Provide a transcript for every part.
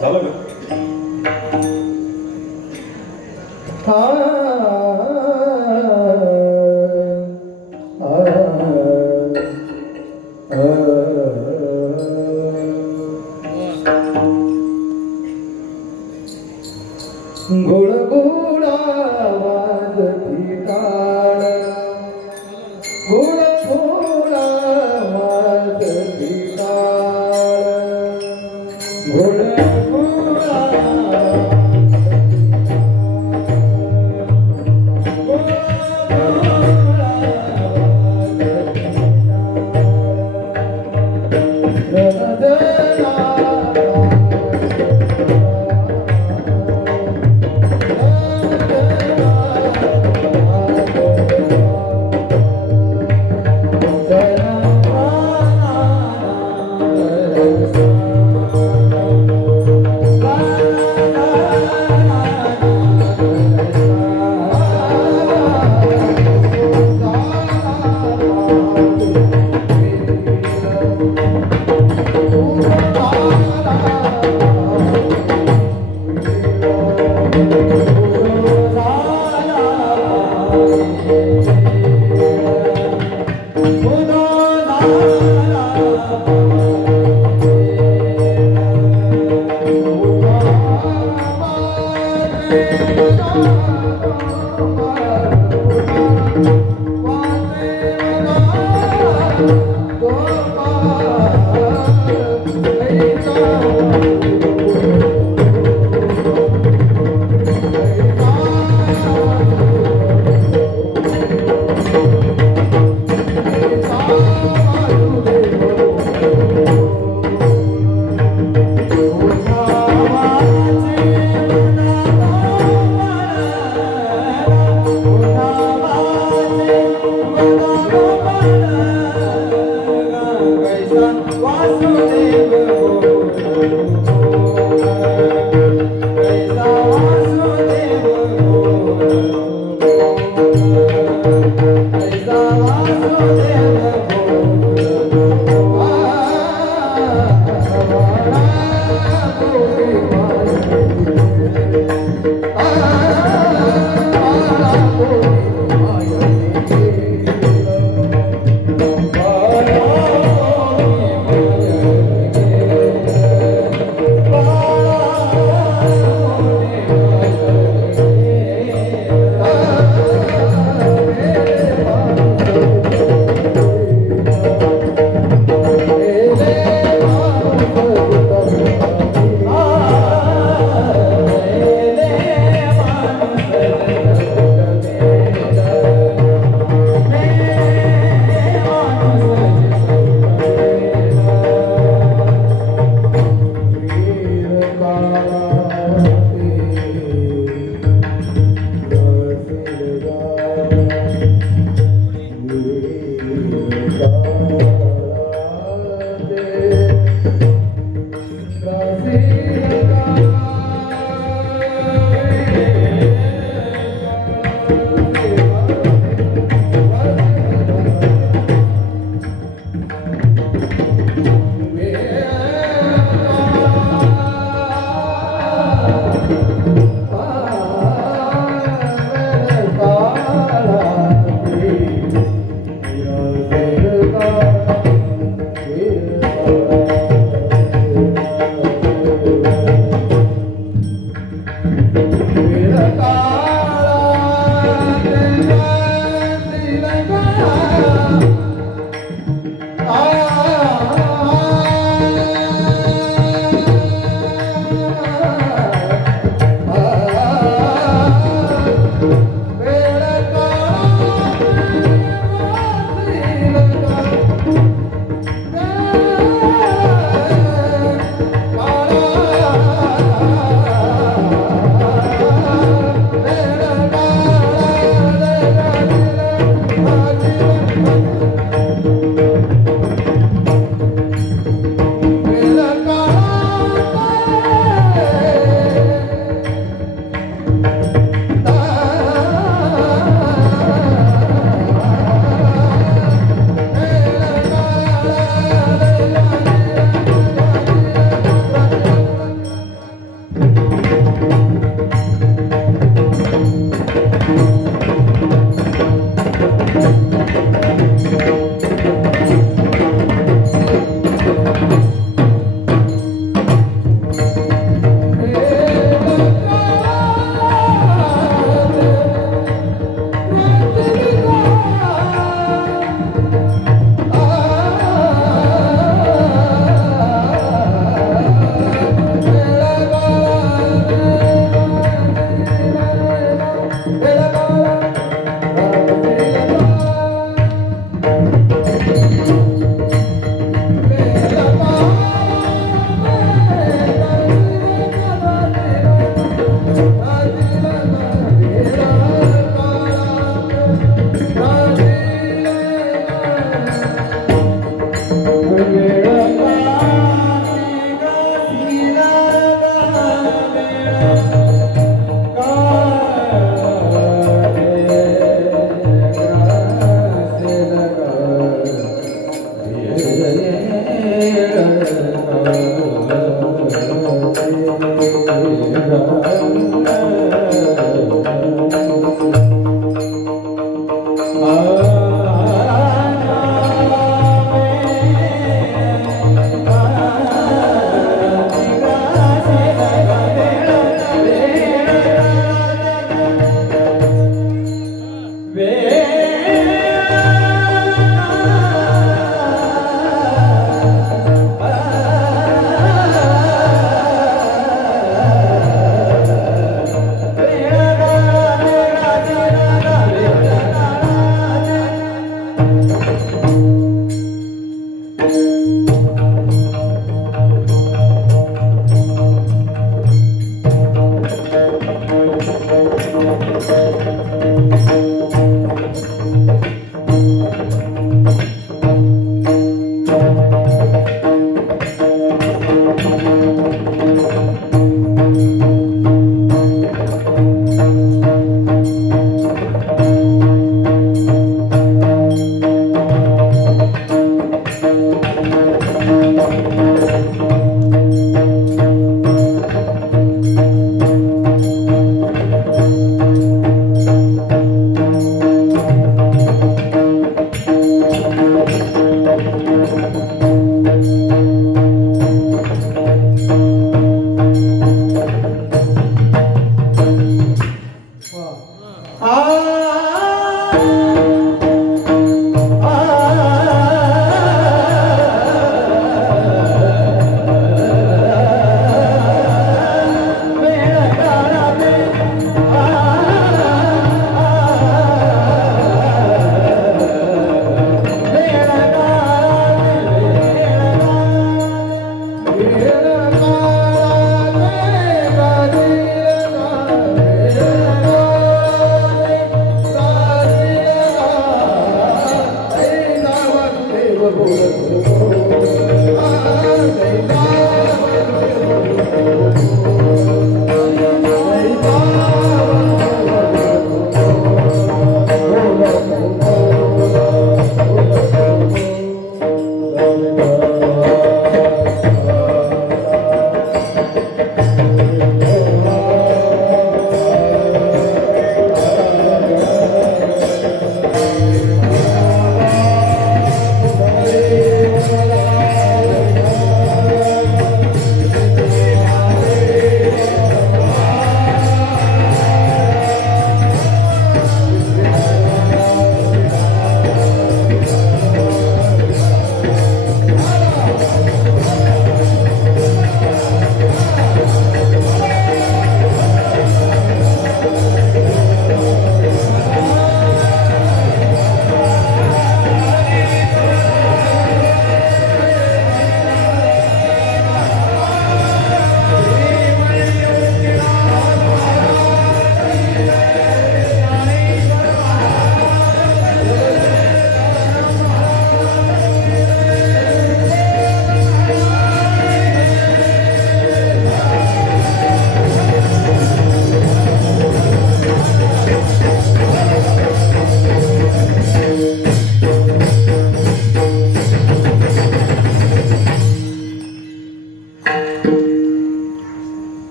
झालं का? गोड गोड आवाज ठिकाण गोड गोड आवाज ठिकाण गोड गोड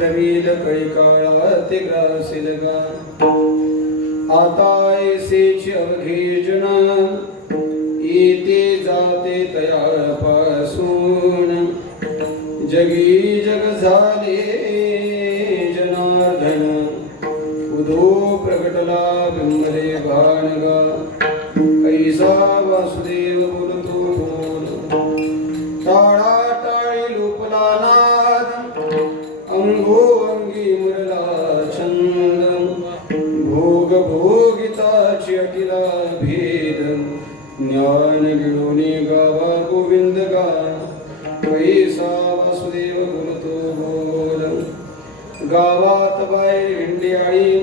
कवील कळी काळात ग्रासिल गा आता ऐसेच अवघे जना येते जाते तयापासून जगी जग झाले जनार्दन उदो प्रकटला बिंबले भाणगा कैसा वासुदेव बोलतो बोल टाळा कैसा वासुदेव बोलतो बोल गावात बाहेर हिंड्याळी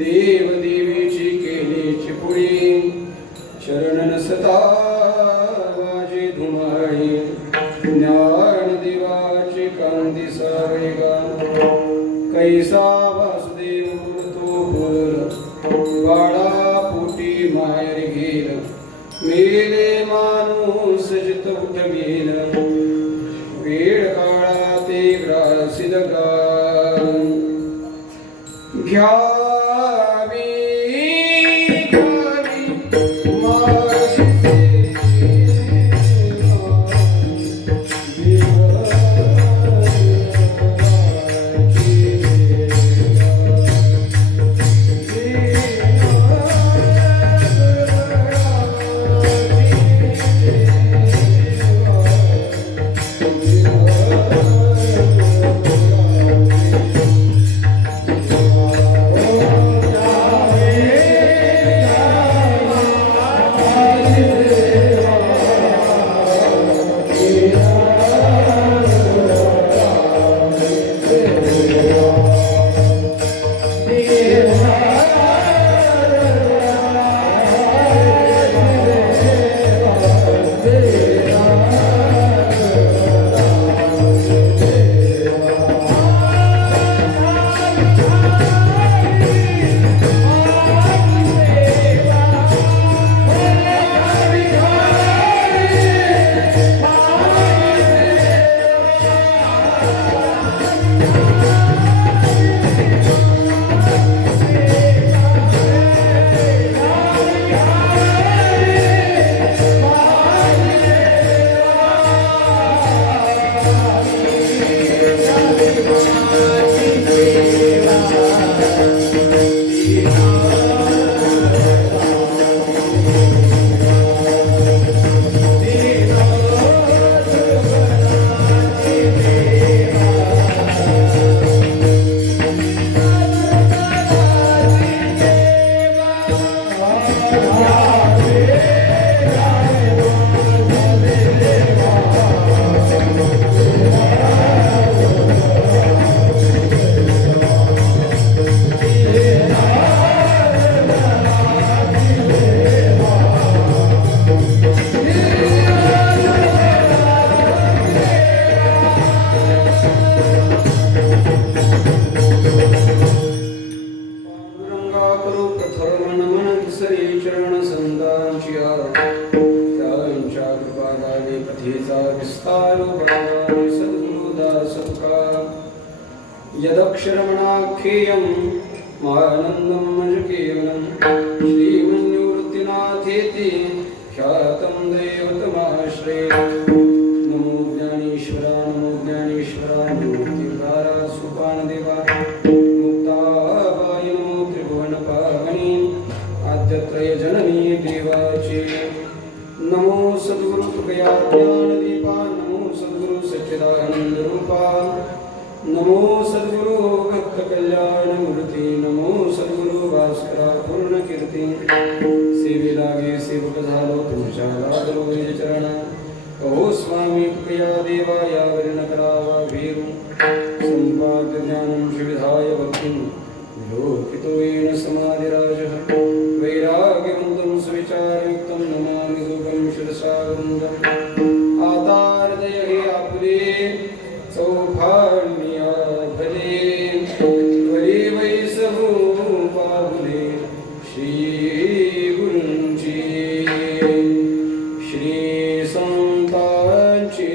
देव देवीची केली चिपुळी शरण नसता वाजे धुमाळी ज्ञान देवाची कांती सावेगा कैसा वासुदेव बोलतो बोल बाळा पोटी माहेर गेल मेले माणूस जित उठ गेल वेळ काळा ते ग्रासिल घ्यावी घ्यावी माझी यदक्षरमणाख्येयं मानन्दं मजकेवलं श्रीमन्निवृत्तिनाथेति ख्यातं दैवतमाश्रये नमो ज्ञानेश्वरा नमो तीर्थारा सुपानदेवा मुक्ताबाई नमो त्रिभुवनपावनी आद्यत्रयजननी देवाचे नमो सद्गुरु कृपया ज्ञानदीपा नमो सद्गुरु सच्चिदानन्दरूपा नमो सद्गुरु भक्त कल्याण मूर्ती नमो सद्गुरु भास्करा पूर्ण कीर्ती सेवे लागे सेवक झालो तुमच्या लागलो निज चरण अहो स्वामी कृपया देवा यावरी न करावा भीरू संपाद्य ज्ञानं शिविधाय भक्तिं विलोकितो येन समाधिराजः वैराग्यवन्तं सुविचारयुक्तं नमामि रूपं शिरसा वृन्दम् आधारदय हे आपले सौभाग्या भले वरी वैसभू पावले श्री गुरुंची श्री संतांची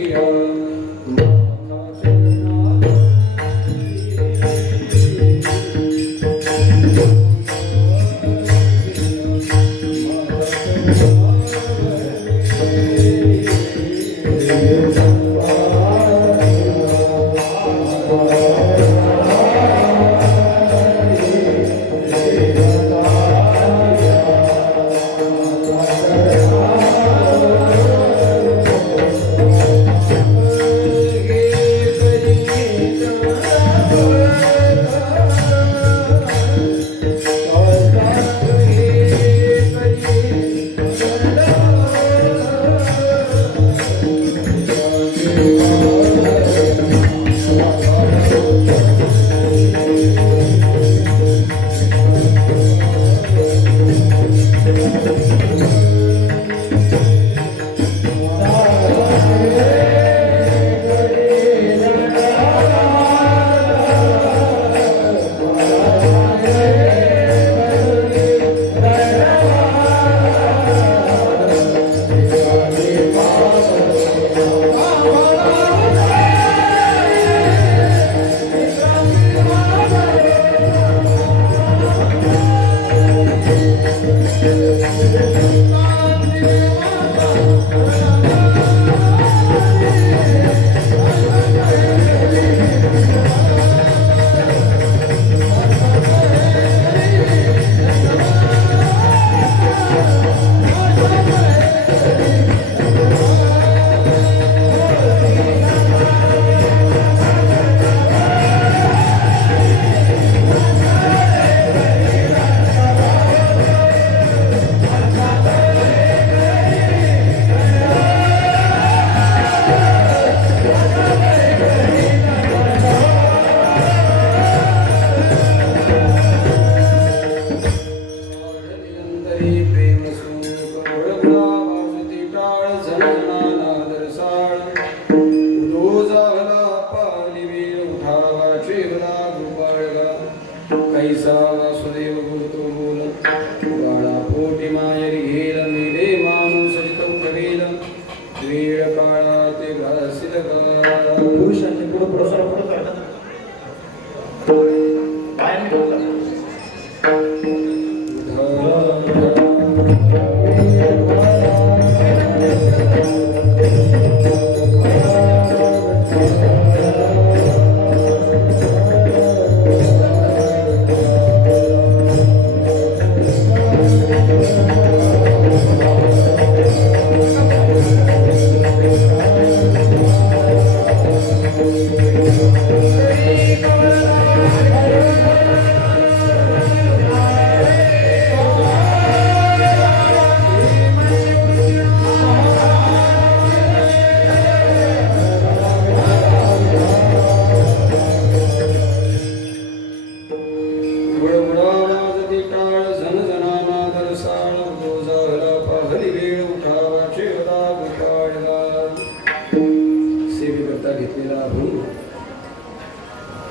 ग्रासिल पुरुषांनी पुढं पुढं सर पुढं करा बायांनी पुढं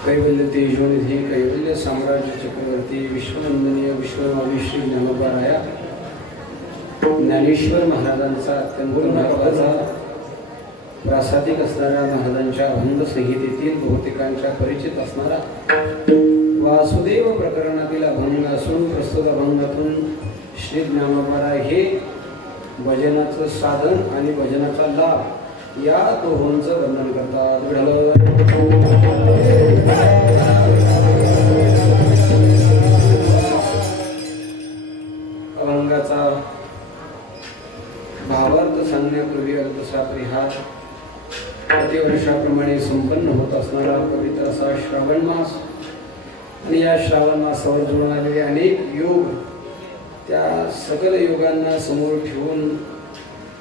कैवल्य तेजोनिधी कैवल्य साम्राज्य चक्रवर्ती विश्वनंदनीय विश्वमाविश्री ज्ञानोबाराया ज्ञानेश्वर महाराजांचा अत्यंत महत्त्वाचा प्रासादिक असणाऱ्या महाराजांच्या अभंग संहितेतील बहुतेकांच्या परिचित असणारा वासुदेव प्रकरणातील अभंग असून प्रस्तुत अभंगातून श्री ज्ञानोबाराय हे भजनाचं साधन आणि भजनाचा लाभ या दोहोंचं वर्णन करतात. अभंगाचा भावार्थ सांगण्यापूर्वी अल्पसा परिहार प्रतिवर्षाप्रमाणे संपन्न होत असणारा पवित्र असा श्रावण मास आणि या श्रावण मासावर जुळून आलेले अनेक योग त्या सकल योगांना समोर ठेवून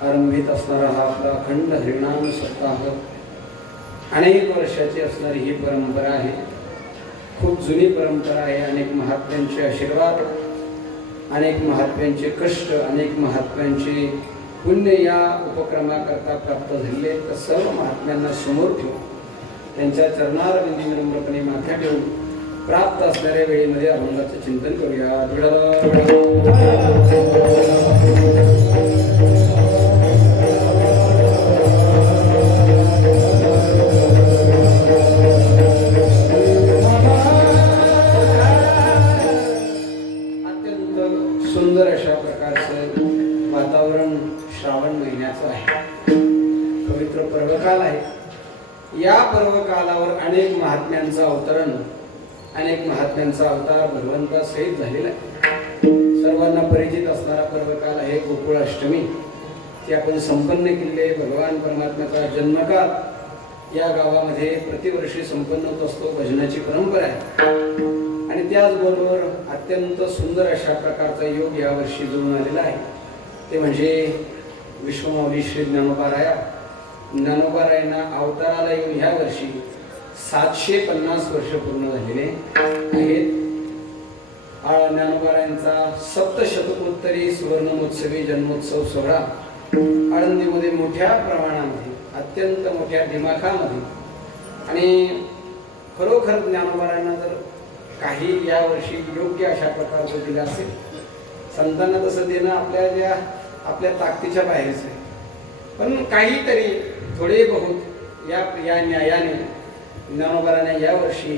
आरंभित असणारा हा आपला अखंड हरिनाम सप्ताह अनेक वर्षाची असणारी ही परंपरा आहे. खूप जुनी परंपरा आहे. अनेक महात्म्यांचे आशीर्वाद, अनेक महात्म्यांचे कष्ट, अनेक महात्म्यांचे पुण्य या उपक्रमाकरता प्राप्त झालेले. तर सर्व महात्म्यांना समोर ठेवून त्यांच्या चरणारविंदी विनम्रपणे माथा ठेवून प्राप्त असणाऱ्या वेळेमध्ये अभंगाचं चिंतन करूया. अत्यंत सुंदर अशा प्रकारचं वातावरण श्रावण महिन्याचं आहे. पवित्र पर्वकाल आहे. या पर्वकालावर अनेक महात्म्यांचं अवतरण, अनेक महात्म्यांचा अवतार भगवंता सहित झालेला आहे. सर्वांना परिचित असणारा पर्वकाल आहे गोकुळाष्टमी. ती आपण संपन्न केलेली आहे. भगवान परमात्म्याचा जन्मकाल या गावामध्ये प्रतिवर्षी संपन्न होत असतो. भजनाची परंपरा आहे आणि त्याचबरोबर अत्यंत सुंदर अशा प्रकारचा योग यावर्षी जुळून आलेला आहे. ते म्हणजे विश्वमाऊली श्री ज्ञानोबाराया. ज्ञानोबारायांना अवताराला येऊन ह्या वर्षी 750 वर्ष पूर्ण झालेले आहेत. ज्ञानोबारायांचा सप्तशतकोत्तरी सुवर्णमहोत्सवी जन्मोत्सव सोहळा आळंदीमध्ये मोठ्या प्रमाणामध्ये, अत्यंत मोठ्या दिमाखामध्ये आणि खरोखर ज्ञानोबारायांना जर काही यावर्षी योग्य अशा प्रकारचं दिलं असेल, संतांना तसं देणं आपल्या ताकदीच्या बाहेरच आहे. पण काहीतरी थोडे बहुत या न्यायाने ज्ञानोबाराने यावर्षी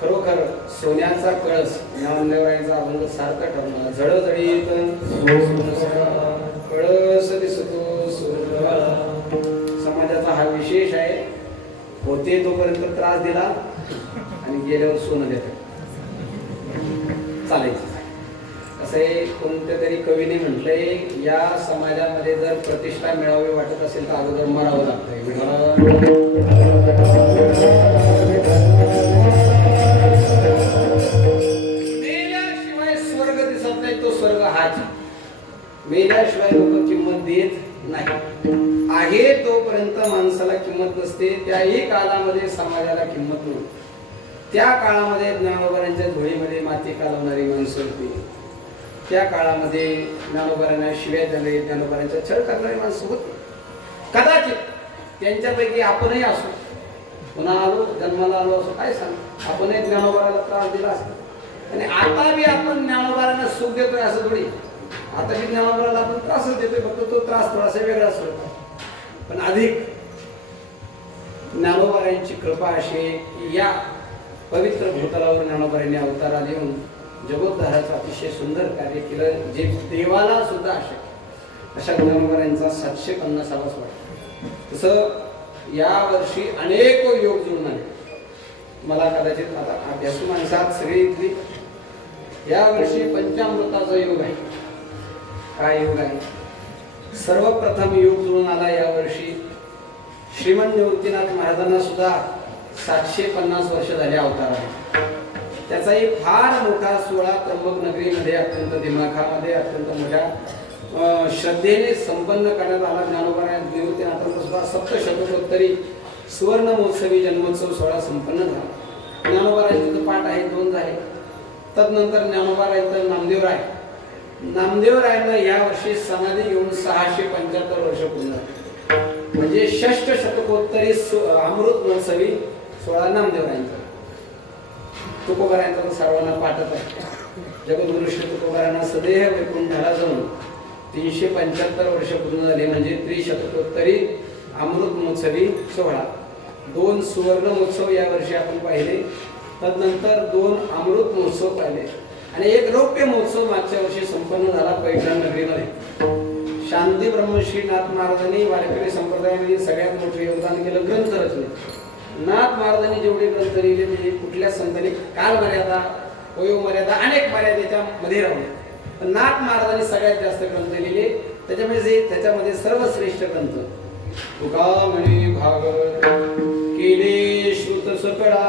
खरोखर सोन्याचा कळस ज्ञानदेवरायांचा अभंग सारखा ठरला. झळझळीत कळस दिसतो समाजाचा हा विशेष आहे. होते तोपर्यंत त्रास दिला आणि गेल्यावर सोनं देतात चालायचं. असं आहे, कोणत्या तरी कवीने म्हटलंय, या समाजामध्ये जर प्रतिष्ठा मिळावी वाटत असेल तर अगोदर मरावं लागतंय. मेल्याशिवाय स्वर्ग दिसत नाही. तो स्वर्ग हाच. मेल्याशिवाय लोक किंमत देत नाही. आहे तोपर्यंत माणसाला किंमत नसते. त्याही काळामध्ये समाजाला किंमत नव्हती. त्या काळामध्ये ज्ञानोबारांच्या धुळीमध्ये माती कालवणारी माणसं होती. त्या काळामध्ये ज्ञानोबारांना शिव्या देणारी, ज्ञानोबारांचा छळ करणारी माणसं होती. कदाचित त्यांच्यापैकी आपणही असो, पुन्हा आलो जन्माला आलो असो, काय सांग, आपणही ज्ञानोबाराला त्रास दिला असतो. आणि आता बी आपण ज्ञानोबारांना सुख देतोय असं थोडी. आता बी ज्ञानोबाराला आपण त्रासच देतोय, फक्त तो त्रास थोडासा वेगळा असतो. पण अधिक ज्ञानोबारायांची कृपा अशी आहे की या पवित्र भूतलावर ज्ञानोबारांनी अवतारा देऊन जगोद्धाराचं अतिशय सुंदर कार्य केलं, जे देवाला सुद्धा अशक्य अशा ज्ञानोबारांचा 750वा सोहळा. तसं यावर्षी अनेक योग जुळून आले. मला कदाचित आता अभ्यासू माणसात सगळी इथली यावर्षी पंचामृताचा योग आहे. काय योग आहे? सर्वप्रथम योग जुळून आला यावर्षी श्रीमंत निवृत्तीनाथ महाराजांना सुद्धा 750 वर्ष झाले अवताराला. त्याचा एक फार मोठा सोहळा त्र्यंबक नगरीमध्ये अत्यंत दिमाखामध्ये अत्यंत मोठ्या श्रद्धेने संपन्न करण्यात आला. ज्ञानोबा निवृत्तीनाथांचा सुद्धा सप्तशतकोत्तरी सुवर्ण महोत्सवी जन्मोत्सव सोहळा संपन्न झाला. ज्ञानोबारायांचे पाठ आहे 2 झाले. तदनंतर ज्ञानोबारायांचं नामदेवराय नामदेवरायांना या वर्षी समाधी घेऊन 675 वर्ष पूर्ण झाली. म्हणजे षष्ठ शतकोत्तरी अमृत महोत्सवी सोहळा नामदेवरायांचा. तुकोबारायांचा तर सर्वांना पाठच आहे. जगद्गुरु श्री तुकोबारायांना सदैव वैकुंठाला जाऊन 375 वर्ष पूर्ण झाले. म्हणजे त्रिशतकोत्तरी अमृत महोत्सवी सोहळा. 2 सुवर्ण महोत्सव या वर्षी आपण पाहिले. तदनंतर 2 अमृत महोत्सव पाहिले आणि 1 रौप्य महोत्सव मागच्या वर्षी संपन्न झाला पैठण नगरीमध्ये. शांती ब्रह्मश्रीनाथ महाराजांनी वारकरी संप्रदायामध्ये सगळ्यात मोठं योगदान केलं ग्रंथ रचनेत. नाथ महाराजांनी जेवढे ग्रंथ लिहिले म्हणजे कुठल्या संतांनी काल मर्यादा वयो मर्यादा अनेक मर्यादेच्या मध्ये राहून, पण नाथ महाराजांनी सगळ्यात जास्त ग्रंथ लिहिले. त्याच्यामध्ये सर्वश्रेष्ठ ग्रंथ तुका म्हणे भागवत केले श्रुत सकळा.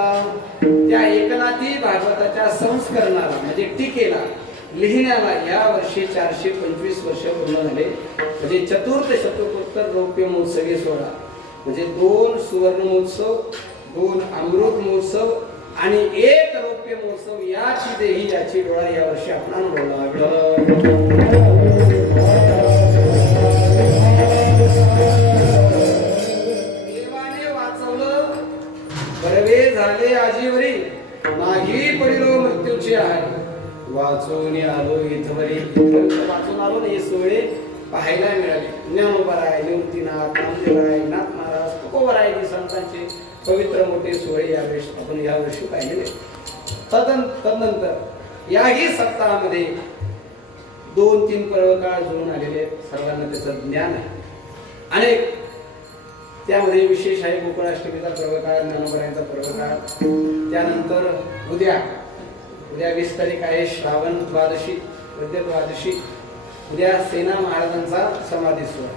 त्या एकनाथी भागवताच्या संस्करणाला म्हणजे टीकेला लिहिण्याला या वर्षी 425 वर्ष पूर्ण झाले. म्हणजे चतुर्थ शतकोत्तर रौप्य महोत्सवी सोहळा. म्हणजे 2 सुवर्ण महोत्सव, 2 अमृत महोत्सव आणि 1 रौप्य महोत्सव याची देही याची डोळा या वर्षी आपण अनुभवला. देवाने वाचवलं बरवे झाले आजीवरी, नाही पडिलो मृत्यूची आहे. वाचून आलो इथवरी. वाचून आलो ना हे सोहळे पाहायला मिळाले. ज्ञानोबाराय निवृत्तीनाथ नामदेवराय नाथ महाराज तुकोबाराय ही संतांचे पवित्र मोठे सोहळे यावेळी आपण यावर्षी पाहिलेले. तदनंतर याही सप्ताहामध्ये 2-3 पर्वकाळ जुळून आलेले सर्वांना त्याचं ज्ञान आहे. अनेक त्यामध्ये विशेष आहे गोकुळाष्टमीचा पर्वकाळ, ज्ञानोबारायांचा पर्वकाळ. त्यानंतर उद्या 20 तारीख आहे श्रावण द्वादशी, वैद्य द्वादशी. उद्या सेना महाराजांचा समाधी सोहळा.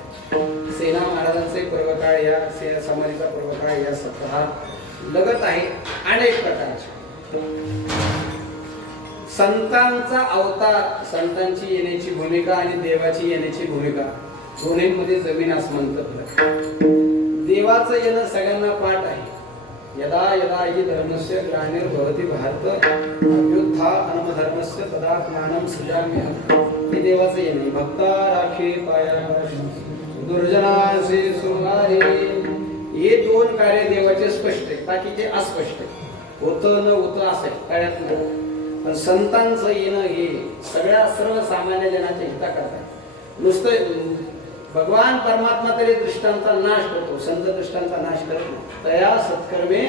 सेना महाराजांचे पर्वकाळ या समाधीचा पर्वकाळ या सप्ताहात लगत आहे. अनेक प्रकारचे संतांचा अवतार, संतांची येण्याची भूमिका आणि देवाची येण्याची भूमिका दोन्हीमध्ये जमीन आसमानचा फरक. देवाचं येणं सगळ्यांना पाठ आहे. यदा यदा हि धर्मस्य ग्लानिर्भवति भारत अभ्युत्था धर्मस्य तदात्मानं सृजाम्यहम्. हे देवाचं येणं. भक्ता राखे पायाशी दुर्जनासे सुमारे. हे 2 कार्य देवाचे स्पष्ट आहे, बाकीचे अस्पष्ट आहे. होतं न होतं असं कळत नाही. पण संतांचं येणं हे सगळ्या सर्वसामान्य जनाच्या हिताकरता. नुसतं भगवान परमात्मा तरी दृष्टांचा नाश करतो, संत दृष्टांचा नाश करत नाही. तया सत्कर्मे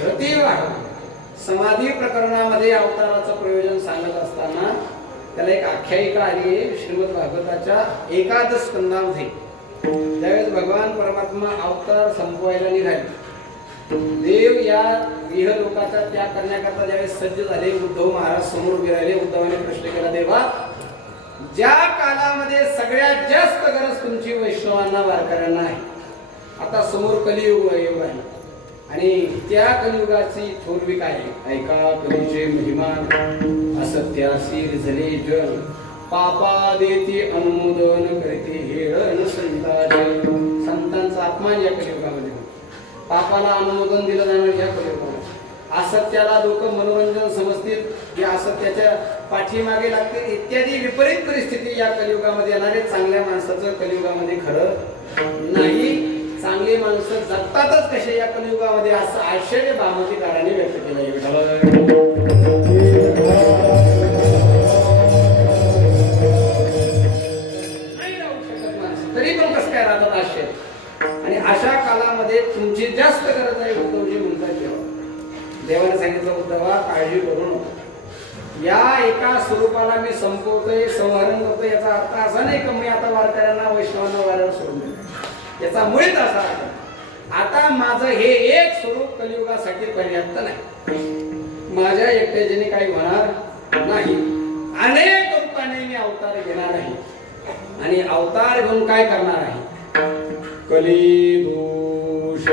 रती वाढवतो. समाधी प्रकरणामध्ये अवताराचं प्रयोजन सांगत असताना त्याला एक आख्यायिका आली आहे श्रीमद भागवताच्या 1 स्कंदामध्ये. त्यावेळेस भगवान परमात्मा अवतार संपवायला निघाले. देव या इहलोकाचा त्याग करण्याकरता ज्यावेळेस सज्ज झाले, उद्धव महाराज समोर उभे राहिले. उद्धवाने प्रश्न केला, देवा ज्या कालामध्ये सगळ्यात जास्त गरज तुमची वैष्णवांना वारकऱ्यांना आहे, आता समोर कलियुग योग आहे आणि त्या कलियुगाची थोरवी काय आहे? ऐका कलीचे महिमान असत्यासी रिझले जन, पापा देती अनुमोदन करते हेळन संताचे. संतांचा अपमान या कलियुगामध्ये, पापाला अनुमोदन दिलं जाणार या कलियुगामध्ये. असत्याला लोक मनोरंजन समजतील, या असत्याच्या पाठीमागे लागतील इत्यादी विपरीत परिस्थिती या कलियुगामध्ये येणार आहे. चांगल्या माणसाचं कलियुगामध्ये खरं नाही. चांगली माणसं जगतातच कसे या कलियुगामध्ये, असं आश्चर्य भामतीकारांनी व्यक्त केलं आहे. नाही राहू शकत माणसं, तरी पण कसं काय राहतात आश्चर्य. आणि अशा कालामध्ये तुमची जास्त गरज आहे. उद्धवजी म्हणतात तेव्हा देवाने सांगितलं, उद्धवा काळजी करू नको. या एका स्वरूपाला मी संपवतोय, संहरण करतोय. याचा अर्थ असा नाही की मी आता वारकऱ्यांना वैष्णवांना वाऱ्यावर सोडून देतो. याचा मुळीच असा अर्थ, आता माझं हे एक स्वरूप कलियुगासाठी पर्याप्त नाही. माझ्या एकट्याने काही होणार नाही. अनेक रूपाने मी अवतार घेणार आहे. आणि अवतार घेऊन काय करणार आहे? कली दोष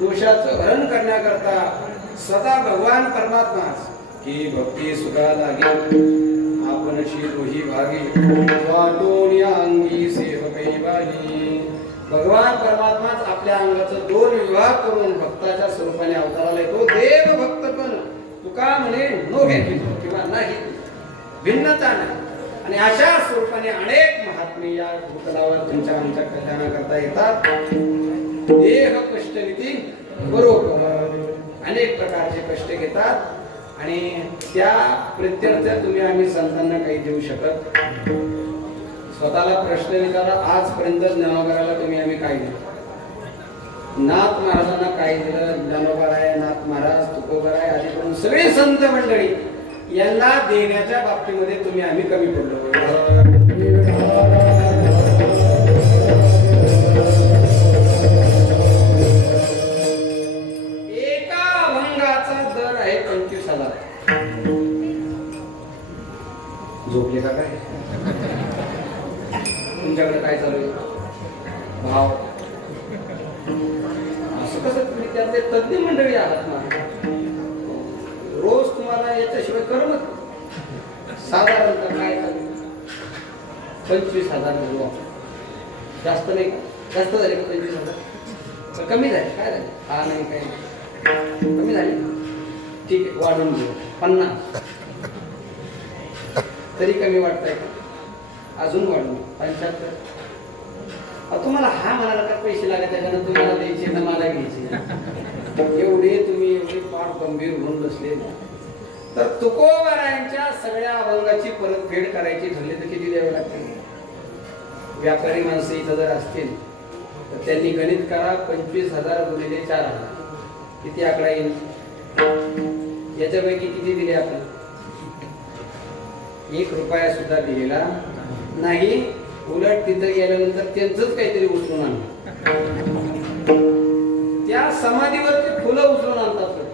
दोषाचं हरण करण्याकरता सदा भगवान परमात्मा की भक्ती सुखा लागी आपणशी तोही भागी वाटोनी अंगी सेवकई बाली. भगवान परमात्माच आपल्या अंगाचं 2 विभाग करून भक्ताच्या स्वरूपाने अवताराला येतो. देव भक्त पण तुका म्हणे नो भेटी किंवा नाही भिन्नता नाही. आणि अशा स्वरूपाने अनेक महात्मे या भूतलावर तुमच्या आमच्या कल्याणाकरता येतात. देह कष्टनीती बरोबर अनेक प्रकारचे कष्ट घेतात आणि त्या प्रत्यर्थ तुम्ही आम्ही संतांना काही देऊ शकत. स्वतःला प्रश्न विचारा, आजपर्यंत ज्ञानोबाला तुम्ही आम्ही काय दिलं? नाथ महाराजांना काय दिलं? ज्ञानोबाराय, नाथ महाराज, तुकोबराय आदी करून सगळे संत मंडळी यांना देण्याच्या बाबतीमध्ये तुम्ही आम्ही कमी पडलो. झोपले का काय? तुमच्याकडे काय चालू आहे? भाव असं कसं? तुम्ही त्यातले तज्ञ मंडळी आहात ना. रोज तुम्हाला याच्याशिवाय करमत. साधारणतः काय चालू? 25,000 बोलू. जास्त नाही, जास्त झाले का 25,000? कमी झाले? काय झाले? हा नाही काय कमी झाले? ठीक आहे, वाढून घेऊ 50. तरी कमी वाटतंय का? अजून वाढून 75. तुम्हाला हा म्हणाला का पैसे लागत त्याच्यानं तुम्हाला द्यायचे ना मला घ्यायचे? एवढे तुम्ही एवढे पाठ गंभीर होऊन बसले तर तुकोबारायांच्या सगळ्या अभंगाची परतफेड करायची ठरली तर किती द्यावे लागतील? व्यापारी माणसं इथं जर असतील तर त्यांनी गणित करा. 25,000 गुणिले 4,000 किती आकडा येईल? याच्यापैकी किती दिले आपण? 1 रुपया सुद्धा दिलेला नाही. उलट तिथं गेल्यानंतर त्यांचंच काहीतरी उचलून आणलं. त्या समाधीवरती फुलं उचलून आणतात लोक.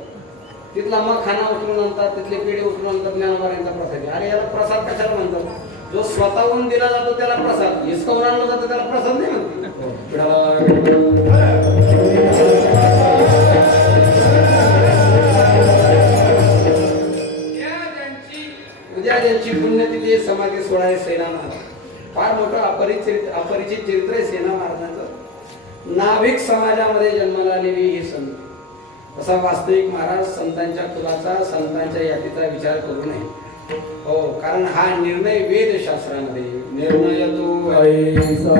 तिथला मखाना उचलून आणतात, तिथले पेढे उचलून आणतात, ज्ञानोबारांचा प्रसाद आहे. अरे याला प्रसाद कशाला म्हणतात? जो स्वतःहून दिला जातो त्याला प्रसाद, हिसकावून आणला जातो त्याला प्रसाद नाही म्हणते. उद्या ज्यांची पुण्यतिथी समाधी सोहळा आहे सेना महाराज, फार मोठं अपरिचित चरित्र आहे सेना महाराजांचं. नाभिक समाजामध्ये जन्माला आलेली ही संत, असा वास्तविक महाराज संतांच्या कुलाचा, संतांच्या यातीचा विचार करू नये. हो, कारण हा निर्णय वेदशास्त्रामध्ये निर्णय तो ऐसा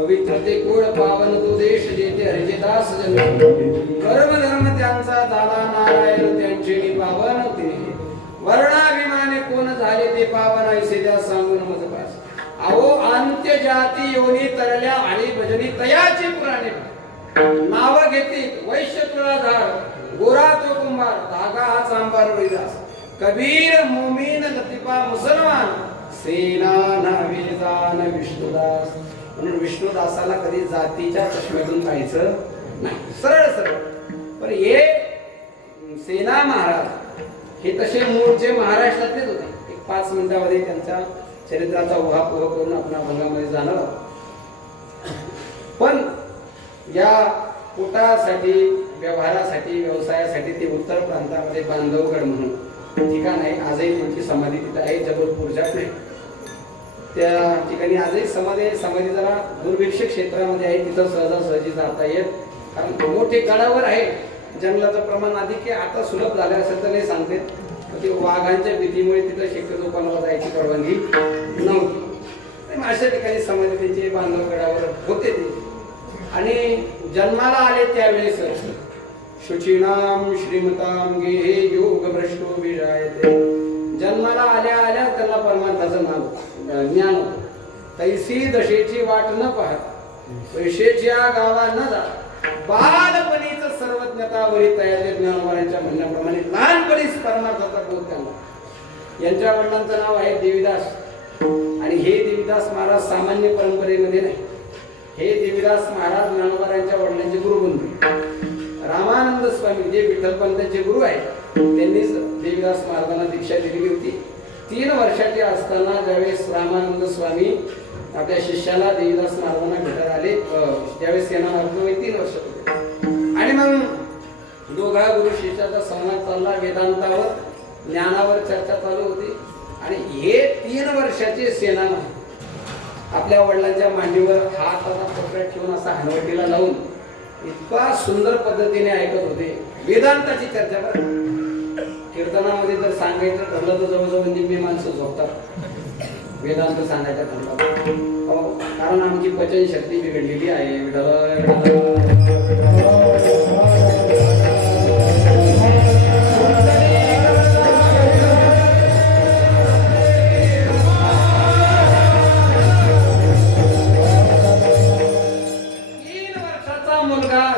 पवित्रते कुळ पावन तो देश जेथे हरिचे दास जन्म कर्म धर्म त्यांचा झाला नारायण त्यांचे पावन ते वर्णाभिमाने कोण झाले ते पावन ऐसे त्या सांगून मजपास. अहो अंत्य जाती योनी तरल्या आणि भजनी तयाचे पुराणे नाव घेते वैश्य तुळाधार गोरा तो कुंभार धागा हा चांभार रोहिदास कबीर मोमीन लतिफा मुसलमान सेना नावे जान विष्णुदास. म्हणून विष्णुदासाला कधी जातीच्या चष्म्यातून पाहायचं नाही, सरळ सरळ. पण हे सेना महाराज हे तसे मूळचे महाराष्ट्रातलेच होते. एक 5 मिनिटांमध्ये त्यांच्या चरित्राचा उहापोह करून आपण अभंगामध्ये जाणार आहोत. पण या पोटासाठी, व्यवहारासाठी, व्यवसायासाठी ते उत्तर प्रांतामध्ये बांधवगड म्हणून ठिकाण आहे. आजही त्यांची समाधी तिथे आहे, जबलपूरच्या पुढे. त्या ठिकाणी आजही समाधी आहे. समाधी जरा दुर्भिक्ष क्षेत्रामध्ये आहे, तिथं सहजासहजी जाता येत, कारण मोठे गडावर आहे. जंगलाचं प्रमाण अधिक आहे. आता सुलभ झालं असेल तर नाही सांगते, ते वाघांच्या भीतीमुळे तिथं शक्यतो कोणाला जायची परवानगी नव्हती. अशा ठिकाणी समाधी त्यांची बांधवगडावर होते ते. आणि जन्माला आले त्यावेळेस शुचीनाम श्रीमताम गे योग भ्रष्टो विजायते. जन्माला आल्या आल्या त्यांना परमार्थाचं ज्ञान होतं. तैसी दशेची वाट न पाहत पैशेच्या गावा न जा बालपणीच सर्वज्ञतावरी तयारी ज्ञानोबारांच्या म्हणण्याप्रमाणे लहानपणीच परमार्थाचा बोध त्यांना. यांच्या वडिलांचं नाव आहे देवीदास. आणि हे देवीदास महाराज सामान्य परंपरेमध्ये नाही. हे देवीदास महाराज ज्ञानोबारांच्या वडिलांचे गुरुबंधू रामानंद स्वामी जे विठ्ठलपंतांचे गुरु आहेत, त्यांनीच देवीदास महाराजांना दीक्षा दिलेली होती. 3 वर्षाचे असताना ज्यावेळेस रामानंद स्वामी आपल्या शिष्याला देवीदास महाराजांना भेटायला आले, त्यावेळेस त्यांना मार्ग 3 वर्ष होते. आणि मग दोघा गुरु शिष्याचा संवाद चालला, वेदांतावर ज्ञानावर चर्चा चालू होती. आणि हे 3 वर्षाचे सेनानी आपल्या वडिलांच्या मांडीवर हात पकड ठेवून असा हनवटीला लावून इतका सुंदर पद्धतीने ऐकत होते. वेदांताची चर्चा कर. कीर्तनामध्ये जर सांगायचं ठरलं तर जवळजवळ निम्मी माणसं झोपतात वेदांत सांगायचं ठरलं. कारण आमची पचन शक्ती बिघडलेली आहे.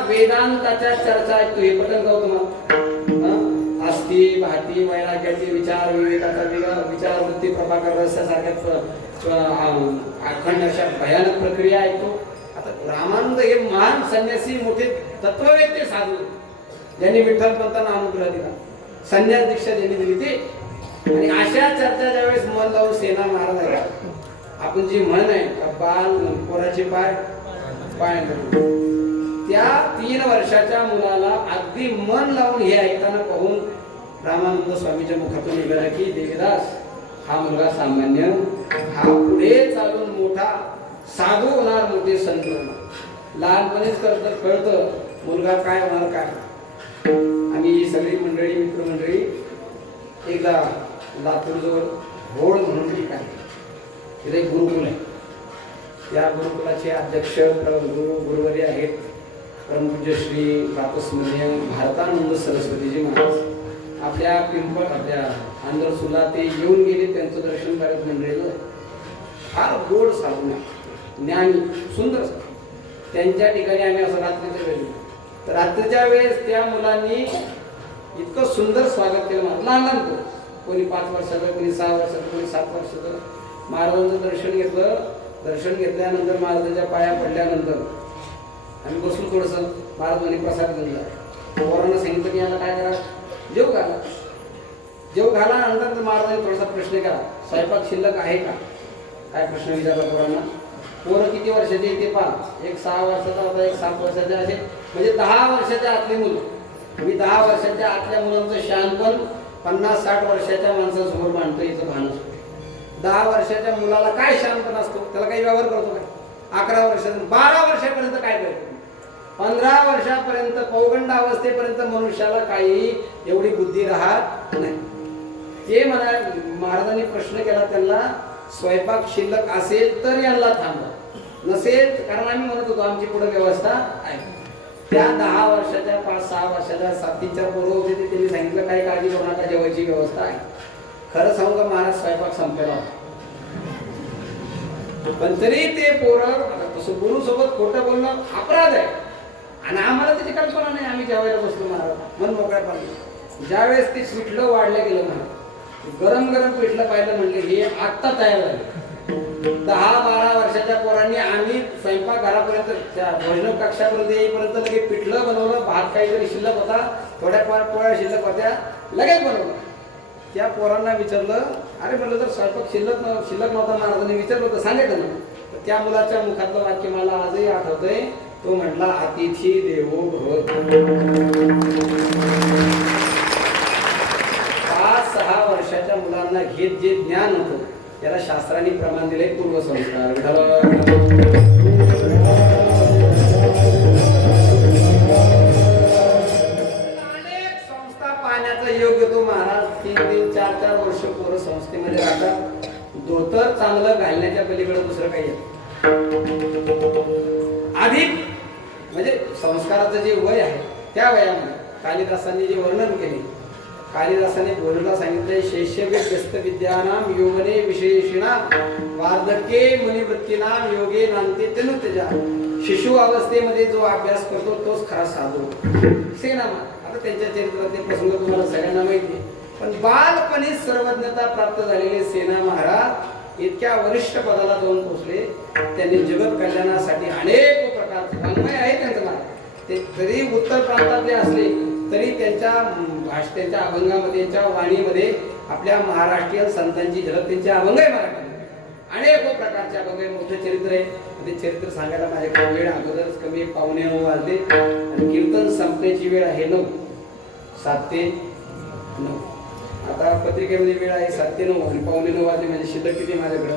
वेदांताच्या चर्चा ऐकतो. हे पटन गाव तुम्हाला आस्ती भाती वैराग्याचे विचार, विवेकाचा विचार, वृत्ती, प्रभाकर रसासारख्या अखंड अशा भयानक प्रक्रिया ऐकतो. आता रामानंद हे महान संन्यासी, मोठे तत्ववेत्ते साधू, ज्यांनी विठ्ठलपंतांना अनुग्रह दिला, संन्यास दीक्षा ज्यांनी दिली ते. आणि अशा चर्चा ज्यावेळेस मन लावून सेना महाराज आहे, आपण जी म्हण आहे का बाल पोराचे पाय पाय त्या 3 वर्षाच्या मुलाला अगदी मन लावून हे ऐकताना पाहून रामानंद स्वामीच्या मुखातून निघाला की देवीदास हा मुलगा सामान्य, हा पुढे चालून मोठा साधू होणार, मोठे संत होणार. लहानपणीच कळतं मुलगा काय होणार काय. आम्ही सगळी मंडळी मित्रमंडळी एकदा लातूरजवळ होळ म्हणून एक आहे, तिथे एक गुरुकुल आहे. त्या गुरुकुलाचे अध्यक्ष गुरुवर्य आहेत परमपूज्य श्री प्रातस्मरणीय भारतानंद सरस्वतीजी महाराज. आपल्या पिंपळ आपल्या आंध्रसुला ते येऊन गेले, त्यांचं दर्शन करत मंडळीला फार गोड साधून ज्ञानी सुंदर. त्यांच्या ठिकाणी आम्ही असं रात्रीच्या वेळी तर रात्रीच्या वेळेस त्या मुलांनी इतकं सुंदर स्वागत केलं. लहान लहान पोरं, कोणी 5 वर्षाचं, कोणी 6 वर्षाचं, कोणी 7 वर्षाचं. महाराजांचं दर्शन घेतलं. दर्शन घेतल्यानंतर महाराजांच्या पाया पडल्यानंतर आम्ही बसलो थोडंसं. महाराजांनी प्रसाद दिला. पोरांना सांगितलं की यांना काय करा, जेव घाला. जेव घाल्यानंतर महाराजांनी थोडासा प्रश्न केला, स्वयंपाक शिल्लक आहे का, काय प्रश्न विचारला पोरांना. पोरं किती वर्षाचे ते पहा, एक 6 वर्षाचा होता, एक 7 वर्षाचा, असे म्हणजे 10 वर्षाच्या आतली मुलं. मी 10 वर्षाच्या आतल्या मुलांचं शहाणपण 50-60 वर्षाच्या माणसासमोर मांडतो, याचं भान असतो. 10 वर्षाच्या मुलाला काय शहाणपण असतो, त्याला काही व्यवहार करतो काय. 11 वर्षाचं 12 वर्षापर्यंत काय करतो, 15 वर्षापर्यंत पौगंड अवस्थेपर्यंत मनुष्याला काही एवढी बुद्धी राहत नाही. ते म्हणा महाराजांनी प्रश्न केला त्यांना, स्वयंपाक शिल्लक असेल तर यांना थांबवा, नसेल कारण आम्ही म्हणत होतो आमची पुढे व्यवस्था आहे. त्या 10 वर्षाच्या 5-6 वर्षाच्या 7-4 पोरं होते ते त्यांनी सांगितलं काही काळजी करू नका, जेवायची व्यवस्था आहे. खरं सांगू का महाराज, स्वयंपाक संपलेला होता. पण तरी ते पोरं तसं गुरु सोबत खोटं बोलणं अपराध आहे आणि आम्हाला त्याची कल्पना नाही. आम्ही जेवायला बसलो महाराज मन मोकळ्यापणे. ज्यावेळेस ते पिठलं वाढलं गेलं महाराज, गरम गरम पिठलं पाहिलं म्हणले हे आत्ता तयार झाले. 10-12 वर्षाच्या पोरांनी आम्ही स्वयंपाक घरापर्यंत त्या भोजन कक्षापर्यंत येईपर्यंत लगेच पिठलं बनवलं. भात काहीतरी शिल्लक होता, थोड्या पोळ्या शिल्लक होत्या, लगेच बनवलं. त्या पोरांना विचारलं, अरे म्हणलं तर स्वयंपाक शिल्लक नव्हता. महाराजांनी विचारलं होतं, सांगितलं ना. तर त्या मुलाच्या मुखातलं वाक्य मला आजही आठवतंय. तो म्हटला, अतिथी देवो भव. 5-6 वर्षाच्या मुलांना हे जे ज्ञान होतं त्याला शास्त्रांनी प्रमाण दिले पूर्वसंस्कार. अनेक संस्था पाहण्याचा योग तो महाराज 3-4 वर्ष पोरं संस्थेमध्ये राहतात. धोतर चांगलं घालण्याच्या पलीकडे दुसरं काही अधिक म्हणजे संस्काराचं जे वय आहे त्या वयामध्ये कालिदासांनी जे वर्णन केले, कालिदासाने बोलला सांगितलंय, शैशव्यस्त विद्यानाम योगने विशेषणाम वार्धक्ये मुनिवृत्तीनाम योगे नांते तनुतेजा. शिशु अवस्थेमध्ये जो अभ्यास करतो तोच खरा साधू. सेनामा आता त्यांच्या चरित्रातले प्रसंग तुम्हाला सगळ्यांना माहिती आहे. पण बालपणी सर्वज्ञता प्राप्त झालेले सेना महाराज इतक्या वरिष्ठ पदाला जाऊन पोहोचले. त्यांनी जगत कल्याणासाठी अनेक प्रकारचे वाङ्मय आहे त्यांचं नाव. ते तरी उत्तर प्रांतातले असले तरी त्यांच्या त्यांच्या अभंगामध्ये, त्यांच्या वाणीमध्ये आपल्या महाराष्ट्रीयन संतांची झलक त्यांचे अभंग आहे. मराठीमध्ये अनेक प्रकारचे अभंग आहे. मोठे चरित्र आहे. ते चरित्र सांगायला माझ्याकडे वेळ अगोदरच कमी, 8:45 वाजले आणि कीर्तन संपण्याची वेळ आहे 9, 7 ते 9. आता पत्रिकेमध्ये वेळ आहे 7 ते 9 आणि 8:45 वाजले म्हणजे शिल्लक किती माझ्याकडं.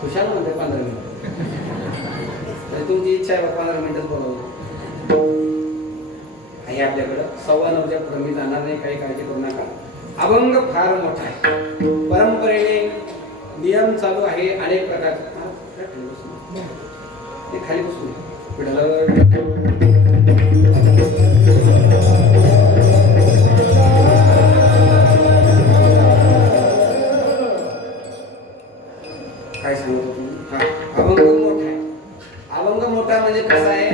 खुशाल म्हणते 15 मिनिट. तुमची इच्छा आहे 15 मिनिटच बोलावं आहे आपल्याकडं. 9:15च्या पुढे मी जाणार नाही, काही काळजी करू नका. अभंग फार मोठा आहे. परंपरेने नियम चालू आहे अनेक प्रकारचे. खाली बसून काय सांगतो तुम्ही. अभंग मोठा आहे. अभंग मोठा म्हणजे कसा आहे,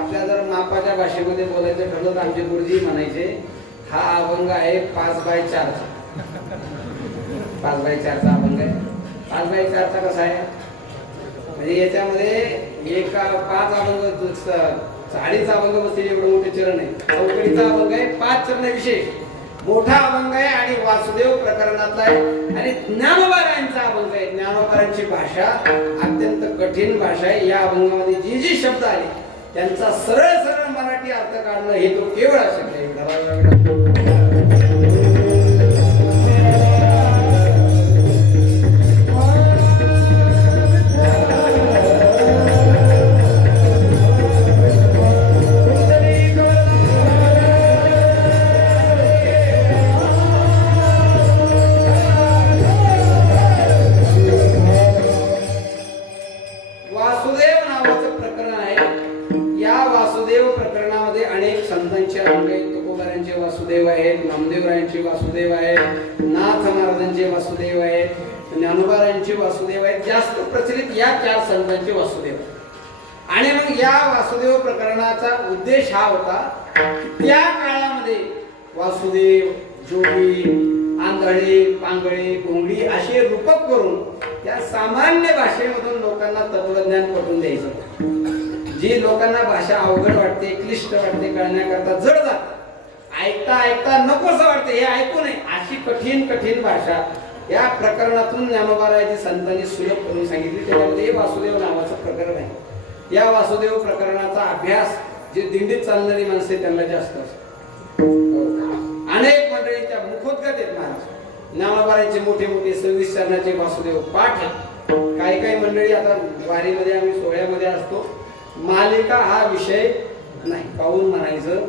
आपल्या जर मापाच्या भाषेमध्ये बोलायचं ठरलं तर आमचे गुरुजी म्हणायचे हा अभंग आहे 5/4. 5/4चा अभंग आहे. 5/4चा कसा आहे म्हणजे याच्यामध्ये 5 अभंग साडीचा अभंग बसलेले एवढे मोठे चरण आहे. चौकडीचा अभंग आहे, 5 चरण विशेष मोठा अभंग आहे आणि वासुदेव प्रकरणातला आहे आणि ज्ञानोबारायांचा अभंग आहे. ज्ञानोबारांची भाषा अत्यंत कठीण भाषा आहे. या अभंगामध्ये जी जी शब्द आले त्यांचा सरळ सरळ मराठी अर्थ काढणं हे तो केवळ अशक्य आहे. वासुदेव नावाचं प्रकरण आहे. या वासुदेव प्रकरणामध्ये अनेक संतांचे अभंग आहेत. तुकोबारायांचे वासुदेव आहेत, नामदेवरायांचे वासुदेव आहेत, नाथ महाराजांचे वासुदेव आहेत, ज्ञानोबारायांचे वासुदेव आहेत. जास्त प्रचलित या 4 संतांचे वासुदेव. आणि मग या वासुदेव प्रकरणाचा उद्देश हा होता की त्या काळामध्ये वासुदेव, जोगी, आंधळे, पांगळे, गोंगडी असे रूपक करून त्या सामान्य भाषेमधून लोकांना तत्वज्ञान पटवून द्यायचं. जी लोकांना भाषा अवघड वाटते, क्लिष्ट वाटते, कळण्याकरता जड जात, ऐकता ऐकता नकोसं वाटते, हे ऐकू नये अशी कठीण कठीण भाषा या प्रकरणातून ज्ञानोबारायांची संतांनी सुलभ करून सांगितली. त्याच्यामध्ये वासुदेव नावाचं प्रकरण आहे. या वासुदेव प्रकरणाचा अभ्यास जे दिंडीत चालणारी माणसे त्यांना जास्त असतो. अनेक मंडळींच्या मुखोद्गत आहेत महाराज. ज्ञानोबारायांचे मोठे मोठे 26 चरणाचे वासुदेव पाठ आहेत. काही काही मंडळी आता वारीमध्ये आम्ही सोहळ्यामध्ये असतो, मालिका हा विषय नाही, पाहून म्हणायचं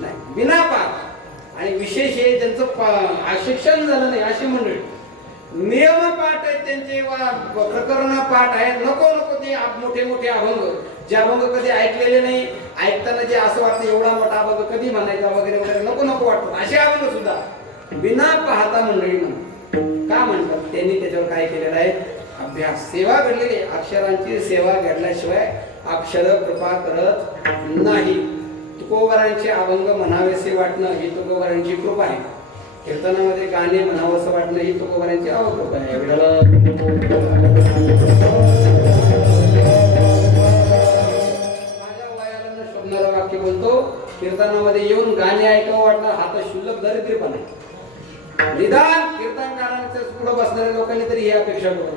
नाही, बिना पाठ आणि विशेष हे त्यांचं शिक्षण झालं नाही अशी मंडळी. नियम पाठ आहेत त्यांचे, प्रकरण पाठ आहेत. नको नको ते मोठे मोठे अभंग, जे अभंग कधी ऐकलेले नाही, ऐकताना जे असं वाटतं एवढा मोठा अभंग कधी म्हणायचा वगैरे वगैरे, नको नको वाटतं असे अभंग सुद्धा बिना पाहता मंडळी म्हणतात. का म्हणतात? त्यांनी त्याच्यावर काय केलेलं आहे? अभ्यास, सेवा घडलेली. अक्षरांची सेवा घडल्याशिवाय अक्षर कृपा करत नाही. तुकोबारांचे अभंग म्हणावेसे वाटणं ही तुकोबारांची कृपा आहे. कीर्तनामध्ये गाणे म्हणावंसं वाटणं ही तुकोबारांची अवकृपा आहे. माझ्या वयाला न शोभणारं वाक्य बोलतो, कीर्तनामध्ये येऊन गाणे ऐकावं वाटणं हा तर शुल्लक दरिद्रीपणा आहे. निदान कीर्तनकारांच्या पुढे बसणाऱ्या लोकांनी तरी ही अपेक्षा करू.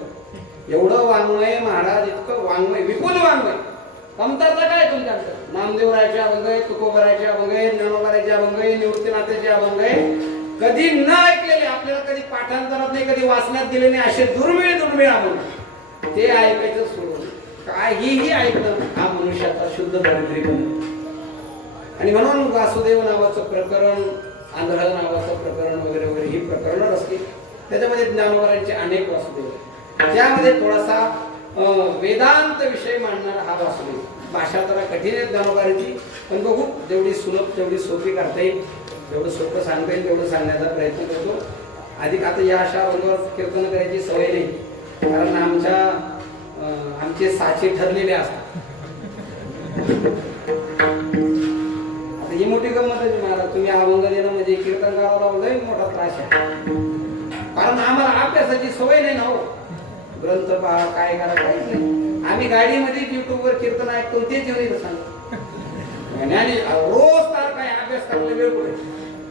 एवढं वाङ्मय महाराज, इतकं वाङ्मय, विपुल वाङ्मय, कमतरता काय तुमच्याकडे? नामदेवरायाचे अभंग आहे, तुकोबारायाचे अभंग आहे, ज्ञानोबारायाचे अभंग आहे, निवृत्तीनाथाचे अभंग आहे. कधी न ऐकलेले, आपल्याला कधी पाठांतरात नाही, कधी वाचण्यात दिले नाही असे दुर्मिळ दुर्मिळ अभंग ते ऐकायचं सोडून काहीही ऐकणं हा मनुष्याचा शुद्ध दरिद्रीपणा. आणि म्हणून वासुदेव नावाचं प्रकरण, आंधळ नावाचं प्रकरण वगैरे वगैरे ही प्रकरणं असतील. त्याच्यामध्ये ज्ञानोबारायांचे अनेक वासुदेव, त्यामध्ये थोडासा वेदांत विषय मांडणारा हा वासुदेव. भाषा जरा कठीण आहे ज्ञानोबारायांची, पण बघू जेवढी सुलभ तेवढी सोपी करता येईल, जेवढं सोपं सांगता येईल तेवढं सांगण्याचा प्रयत्न करतो. अधिक आता या अशा अभंगावर कीर्तन करायची सवय नाही, कारण आमचे साचे ठरलेले असतात. आता ही मोठी गंमत आहे महाराज, तुम्ही अभंग देणं म्हणजे कीर्तनकाराला लय मोठा त्रास आहे, कारण आम्हाला अभ्यासाची सवय नाही ना हो. ग्रंथ पहा, काय करा, काहीच नाही. आम्ही गाडीमध्ये युट्यूबवर कीर्तन ऐकतो, तेच येऊन सांगतो. आणि रोज तर काय अभ्यास करायला वेळ पुढे,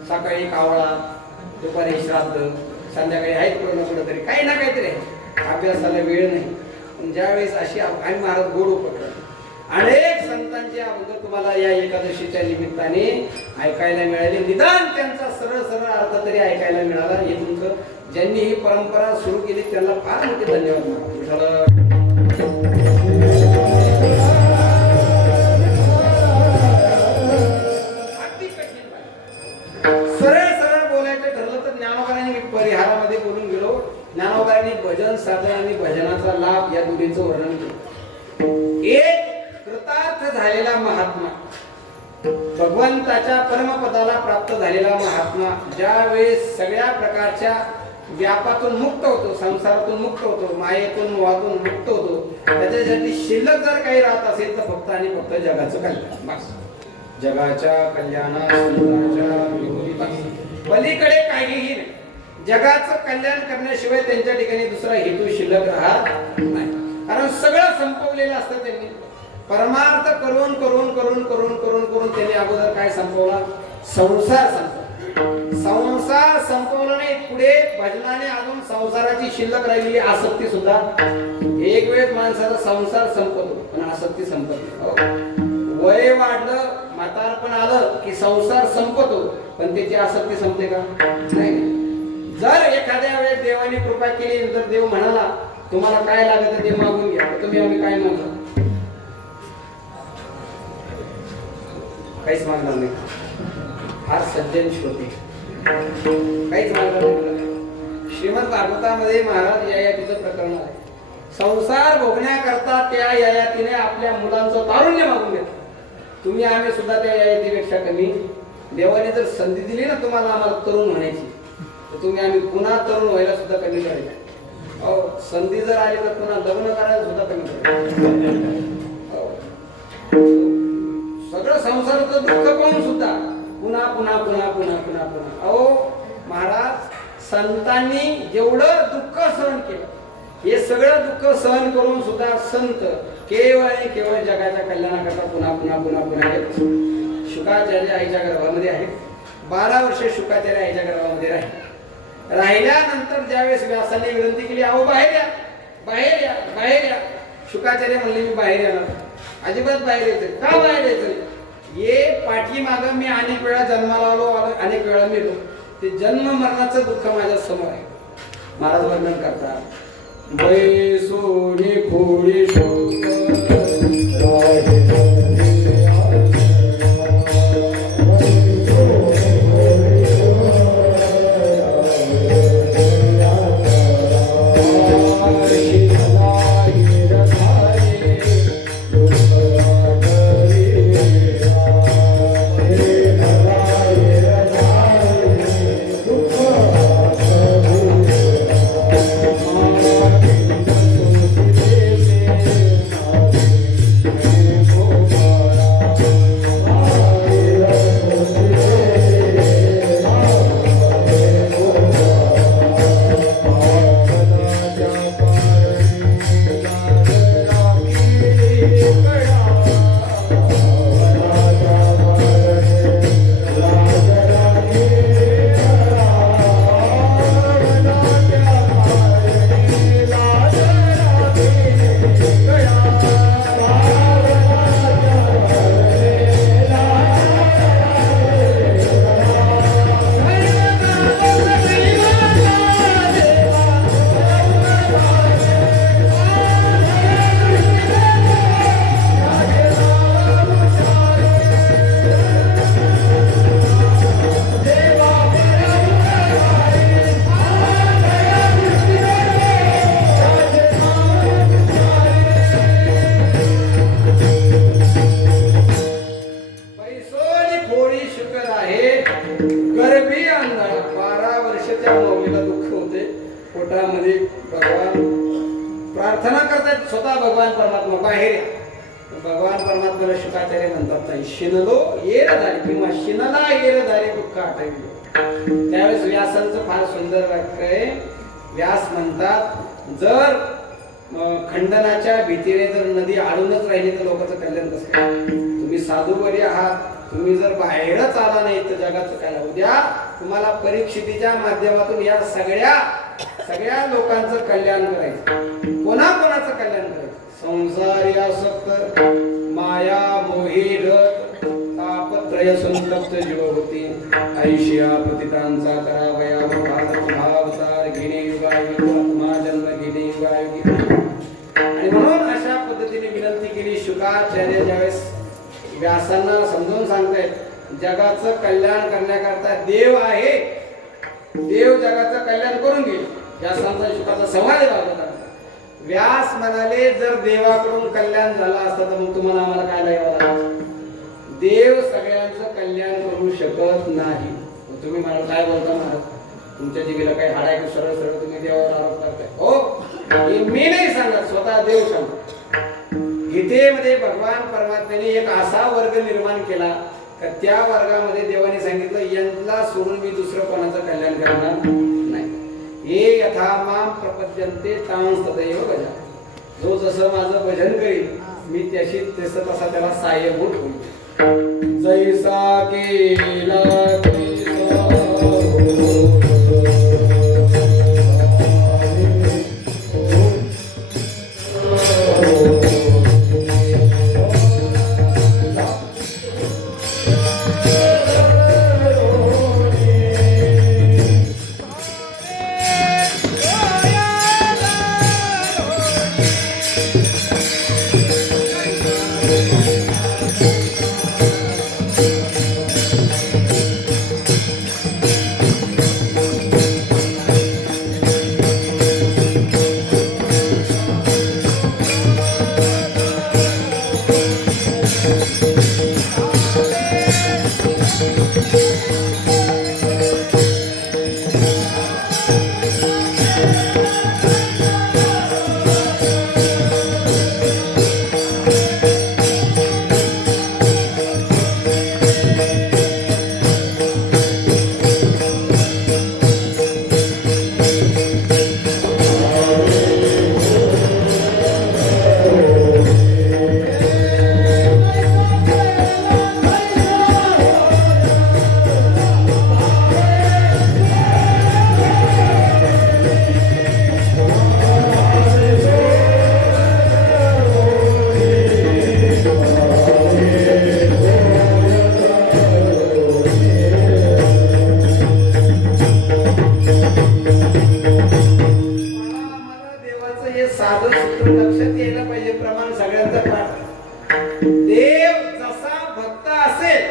सकाळी कावळा, दुपारी श्राद्ध, संध्याकाळी आहेत कुठं कुठं तरी काही ना काहीतरी अभ्यासाला वेळ नाही. पण ज्यावेळेस अशी आम्ही महाराज गोड उपक्रम, अनेक संतांचे अभंग तुम्हाला या एकादशीच्या निमित्ताने ऐकायला मिळाले. निदान त्यांचा सरळ सरळ अर्थ तरी ऐकायला मिळाला. हे तुमचं, ज्यांनी ही परंपरा सुरू केली त्यांना फार मोठे धन्यवाद मानतो. सरळ सरळ बोलायचं ठरलं तर ज्ञानोबारांनी परिहारामध्ये बोलून गेलो. ज्ञानोबारांनी भजन साधन आणि भजनाचा लाभ या दोन्हीचं वर्णन केलं. एक कृतार्थ झालेला महात्मा, भगवंताच्या परमपदाला प्राप्त झालेला महात्मा ज्यावेळेस सगळ्या प्रकारच्या व्यापातून मुक्त होतो, संसारातून मुक्त होतो, मायेतून मोहातून मुक्त होतो, त्याच्यासाठी शिल्लक जर काही राहत असेल तर फक्त आणि फक्त जगाचं कल्याण. बस, जगाच्या कल्याणाच्या पलीकडे काहीही नाही. जगाचं कल्याण करण्याशिवाय त्यांच्या ठिकाणी दुसरा हेतू शिल्लक राहत नाही, कारण सगळं संपवलेलं असतं त्यांनी. परमार्थ करून करून करून करून करून करून त्यांनी अगोदर काय संपवला? संसार संपवला. संसार संपवला नाही, पुढे भजनाने अजून संसाराची शिल्लक राहिलेली आसक्ती सुद्धा. एक वेळ माणसाचा संसार संपतो पण आसक्ती संपत नाही. वय वाढलं, म्हातारपण आलं की संसार संपतो पण त्याची आसक्ती संपते का? नाही. जर एखाद्या वेळेस देवाने कृपा केली तर देव म्हणाला तुम्हाला काय लागत ते मागून घ्या, तुम्ही आम्ही काय मागतो? काहीच मागणार नाही. फार सज्जन श्रोते, काहीच मागणार नाही. श्रीमद भागवतामध्ये महाराज ययातीचं प्रकरण आहे. संसार भोगण्याकरता त्या ययातीने आपल्या मुलांचं तारुण्य मागून घेतलं. तुम्ही आम्ही सुद्धा त्या ययातीपेक्षा कमी. देवाने जर संधी दिली ना तुम्हाला आम्हाला तरुण म्हणायची तर तुम्ही आम्ही पुन्हा तरुण व्हायला सुद्धा कमी करेल. अहो, संधी जर आली तर पुन्हा लग्न करायला सुद्धा कमी करेल. सगळं संसाराचं दुःख पाहून सुद्धा पुन्हा पुन्हा पुन्हा पुन्हा पुन्हा पुन्हा. अहो महाराज, संतांनी जेवढं दुःख सहन केलं, हे सगळं दुःख सहन करून सुद्धा संत केवळ आणि केवळ जगाच्या कल्याणाकरता पुन्हा पुन्हा पुन्हा पुन्हा येत. शुकाचार्य आईच्या गर्भामध्ये आहेत. 12 वर्ष शुकाचार्य आईच्या गर्भामध्ये राहिल्यानंतर ज्यावेळेस व्यासाने विनंती केली, अहो बाहेर या बाहेर या बाहेर या. शुकाचार्य म्हणले मी बाहेर येणार. अजिबात बाहेर यायचं. का बाहेर यायचं? ये पाठीमाग मी अनेक वेळा जन्माला आलो, अनेक वेळा मेलो. ते जन्म मरणाचं दुःख माझ्या समोर आहे. महाराज वर्णन करतात, बैसोनी फोडी प्रार्थना करतात स्वतः भगवान परमात्मा बाहेर. भगवान परमात्म्याला शुकाचार्य म्हणतात नाही, शिनलो येरधारी किंवा शिनला येरधारी दुःख आठवले. त्यावेळेस व्यासांचं फार सुंदर वाक्य आहे. व्यास म्हणतात, जर खंडनाच्या भीतीने जर नदी आडूनच राहिली तर लोकांचं कल्याण कसं काय? तुम्ही साधूवरी आहात, तुम्ही जर बाहेरच आला नाही तर जगाचं काय? उद्या तुम्हाला परीक्षितीच्या माध्यमातून या सगळ्या लोकांचं कल्याण करायचं. कोणाकोणाचं कल्याण करायचं? संसारी आसक्त माया मोही रत तापत्रय संतप्त जीव होती ऐशिया पतितांचा करावया भावसार घेणे युगायुगी आत्मा जन्म घेणे युगायुगी. आणि म्हणून अशा पद्धतीने विनंती केली. शुकाचार्य ज्यावेळेस व्यासांना समजून सांगतायत जगाचं कल्याण करण्याकरता देव आहे, देव जगाचं कल्याण करून घेईल. व्यासांचा शुकाचा संवाद आहे. व्यास म्हणाले, जर देवाकडून कल्याण झालं असतं तर मग तुम्हाला आम्हाला काय लागलं? देव सगळ्यांचं कल्याण करू शकत नाही. तुम्ही मला काय बोलता महाराज? तुमच्या जीवीला काही हाड आहे की सरळ सरळ तुम्ही देवावर आरोप करताय? हो, मी नाही सांगत, स्वतः देव सांगतो. गीतेमध्ये भगवान परमात्म्याने एक असा वर्ग निर्माण केला का त्या वर्गामध्ये देवाने सांगितलं, यंतला सोडून मी दुसरं कोणाचं कल्याण करणार नाही. हे यथा माम प्रपद्यन्ते तां तथैव भजा. जो जसं माझं भजन करील मी त्याशी तसा त्याला सहाय्यभूत होईल. जैसा केला तैसा साधं सूत्र लक्षात यायला पाहिजे. प्रमाण सगळ्यांचा पाठ. देव जसा भक्त असेल,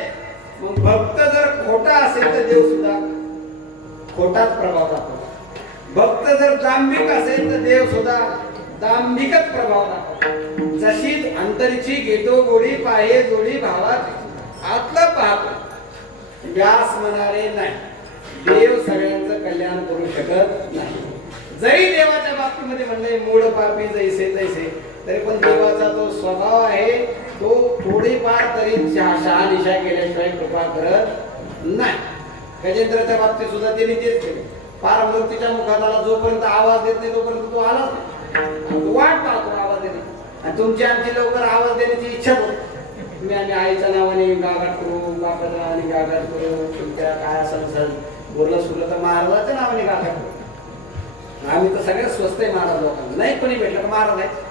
मग भक्त जर खोटा असेल तर देव सुद्धा खोटाच प्रभाव दाखवतो. भक्त जर दांभिक असेल तर देव सुद्धा दांभिकच प्रभाव दाखवतो. जशी अंतरीची घेतो गोडी पाहे जोडी भावात आतलं पाहतो. व्यास म्हणाले नाही, देव सगळ्यांचं कल्याण करू शकत नाही. जरी देवाच्या बाबतीमध्ये म्हणले मूळ पापी जैसे तैसे, तरी पण देवाचा तो स्वभाव आहे, तो थोडीफार तरी शहानिशा केल्याशिवाय कृपा करत नाही. गजेंद्राच्या बाबतीत सुद्धा त्यांनी तेच केलं. फार मूर्तीच्या मुखाला जोपर्यंत आवाज देत नाही तोपर्यंत तो आलाच नाही. तो वाट पाहतो आवाज देणे, आणि तुमची आमची लवकर आवाज देण्याची इच्छा होती. तुम्ही आम्ही आईच्या नावाने गागाट करू, बापाच्या नावाने गागाट करू, तुमच्या काय असेल बोललं सुरलं तर महाराजाच्या नावाने गागाट करू. आम्ही तर सगळ्यात स्वस्त आहे महाराज लोकांना. नाही कोणी भेटलं का महाराज आहे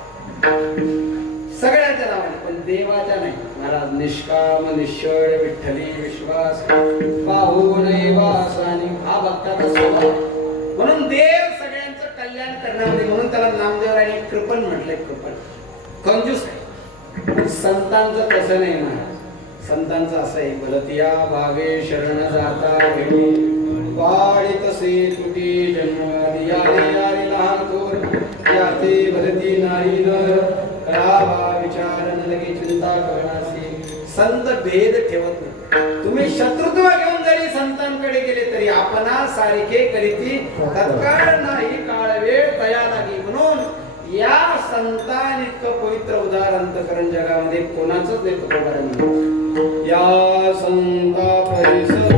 सगळ्यांच्या नावाने, पण देवाच्या नाही. महाराज निष्काम निश्चळ विठ्ठली विश्वास पाहू नये वास, आणि हा भक्ताचा स्वभाव. म्हणून देव सगळ्यांचं कल्याण करण्यामध्ये, म्हणून त्याला नामदेवरायांनी कृपण म्हटलंय. कृपण कंजूस आहे. संतांचं तसं नाही महाराज. संतांचं असं आहे, भरतिया भावे शरण जाता घेणी वाढी तसे तुटी जन्मादी यारे यारे लहान थोर याते भरती नारी नर करावा विचार न लगे चिंता करणासी. संत भेद ठेवत नाही. तुम्ही शत्रुत्व घेऊन जरी संतांकडे गेले तरी आपणा सारखे करीती तत्काळ नाही काळ वेळ तया लागी. म्हणून या संतान इतकं पवित्र उदार अंतकरण जगामध्ये कोणाचंच देतो उदाहरण. या संता परिसर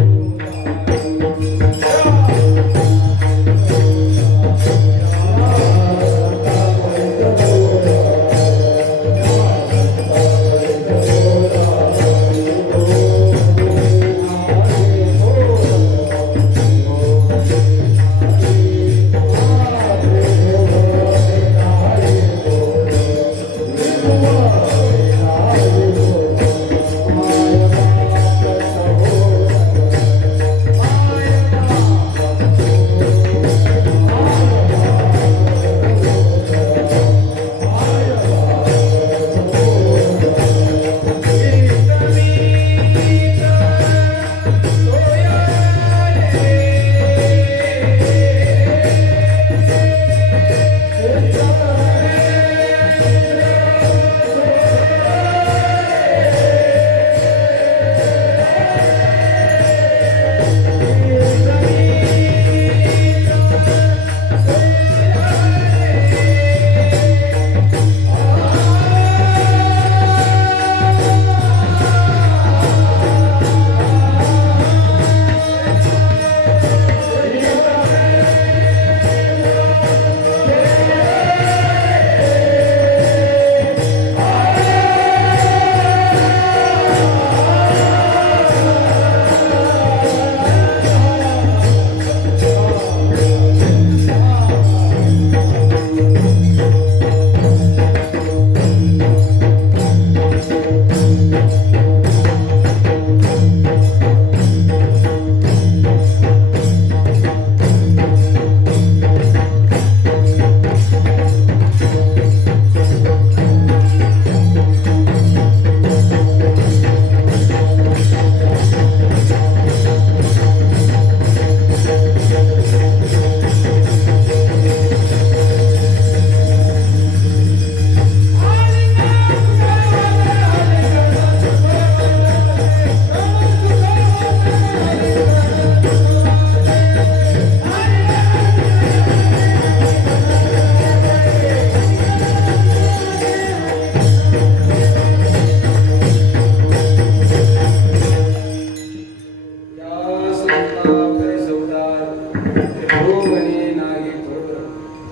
त्रिभुवने नागी थोर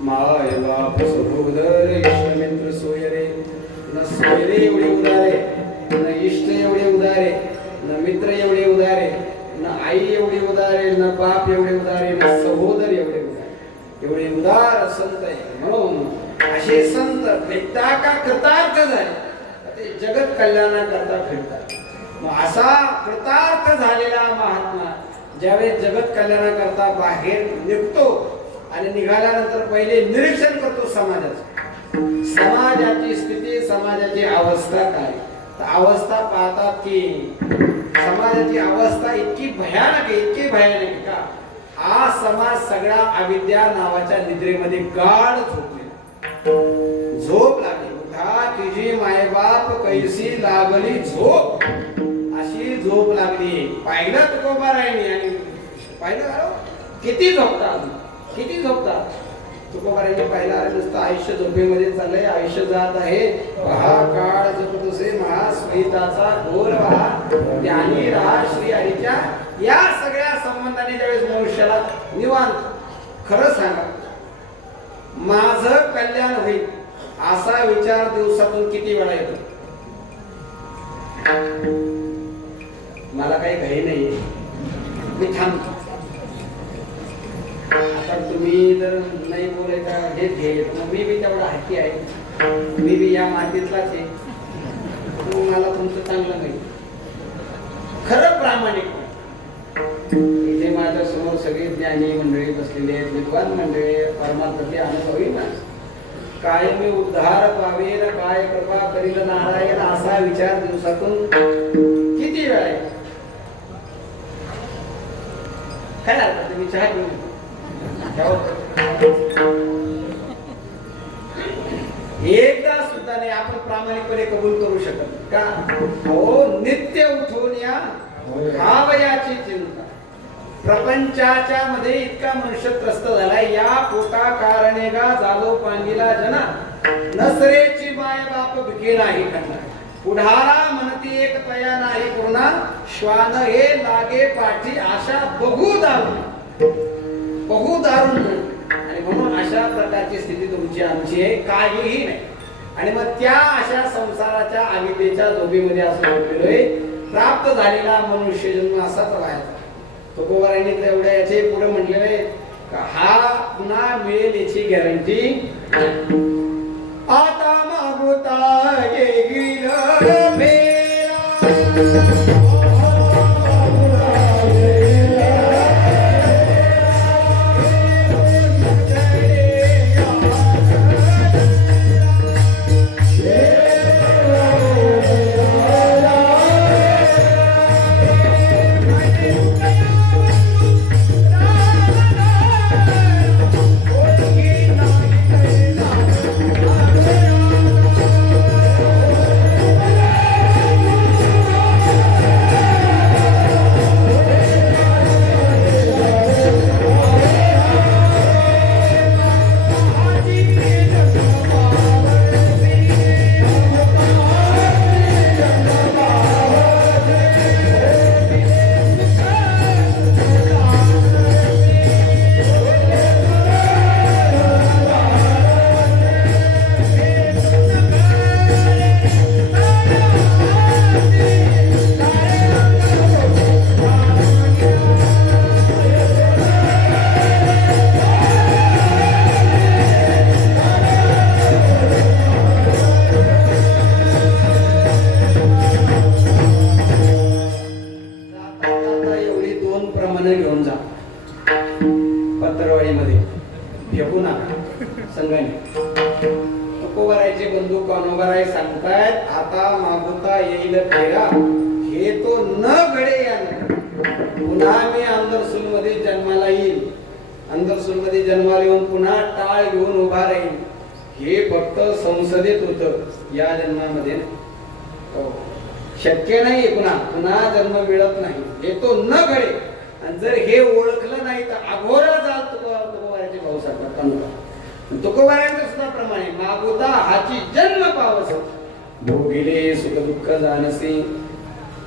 माय बाप सहोदर इष्टमित्र सोयरे न सोयरे एवढे उदारे न इष्ट एवढे उदारे न मित्र एवढे उदारे न आई एवढे उदारे न बाप एवढे उदारे न सहोदर एवढे उदारे एवढे उदार संत आहे म्हणून असे संत भेटता का कृतार्थ झाले ते जगत कल्याणाकरता फिरतात मग असा कृतार्थ झालेला महात्मा ज्यावेळेस जगत कल्याणाकरता बाहेर निघतो आणि निघाल्यानंतर पहिले निरीक्षण करतो समाजाचं समाजाची स्थिती समाजाची अवस्था काय तर अवस्था पाहतात की समाजाची अवस्था इतकी भयानक आहे का हा समाज सगळा अविद्या नावाच्या निद्रेमध्ये गाढ झोपलेला झोप लागली उठा तुझी मायबाप कैसी लागली झोप अशी झोप लागली पाहिलं तुकोबारायांनी आणि पाहिलं किती झोपतात तुकोबारायांनी पाहिलं अरे नुसतं आयुष्य झोपेमध्ये चाललंय आयुष्य जात आहे पहा काळ जपतसे महास्मिताचा घोर पहा ज्ञानी राहा श्री हरीच्या या सगळ्या संबंधाने ज्यावेळेस मनुष्याला निवांत खरं सांगा माझं कल्याण होईल असा विचार दिवसातून किती वेळा येतो मला काही घाई नाही मी थांबतो आता तुम्ही जर नाही बोलायचा हे घेत मी बी तेवढा हक्की आहे मी बी या मातीतलाच आहे मला तुमचं चांगलं नाही खरं प्रामाणिक इथे माझ्या समोर सगळे ज्ञानी मंडळी बसलेले आहेत विद्वान मंडळी परमार्थाचे अनुभवी माणसं कायमी उद्धार पावेल काय कृपा करील नारायण असा विचार दिवसातून किती वेळा आहे काय लागतं तुम्ही चहा घेऊन एकदा सुद्धा नाही आपण प्रामाणिकपणे कबूल करू शकत का हो नित्य उठून या भावयाची चिंता प्रपंचाच्या मध्ये इतका मनुष्य त्रस्त झालाय या पोटा कारणेगा झालो पांगिला जना नसरेची माय बाप भिके नाही करणार पुढारा म्हणती एक तया नाही पूर्णा श्वान हे लागे पाठी आशा बघू दारुण आणि म्हणून अशा प्रकारची स्थिती तुमची आमची आहे काहीही नाही आणि मग त्या अशा संसाराच्या आगितेच्या झोपेमध्ये असं होतोय प्राप्त झालेला मनुष्य जन्म असाच व्हायचा तुकोबारायांनी एवढ्या याचे पुढे म्हटलेलं आहे हा पुन्हा मिळेल याची गॅरंटी आता मागोता येईल शक्य नाही पुन्हा जन्म मिळत नाही हे तो न घडे आणि जर हे ओळखलं नाही तर अघोरा जाल तुकोबाराचे भाऊ सांगतात तुकोबारांचं सुद्धा प्रमाणे मागोता हाची जन्म पावस भोगिले सुख दुःख जाणसे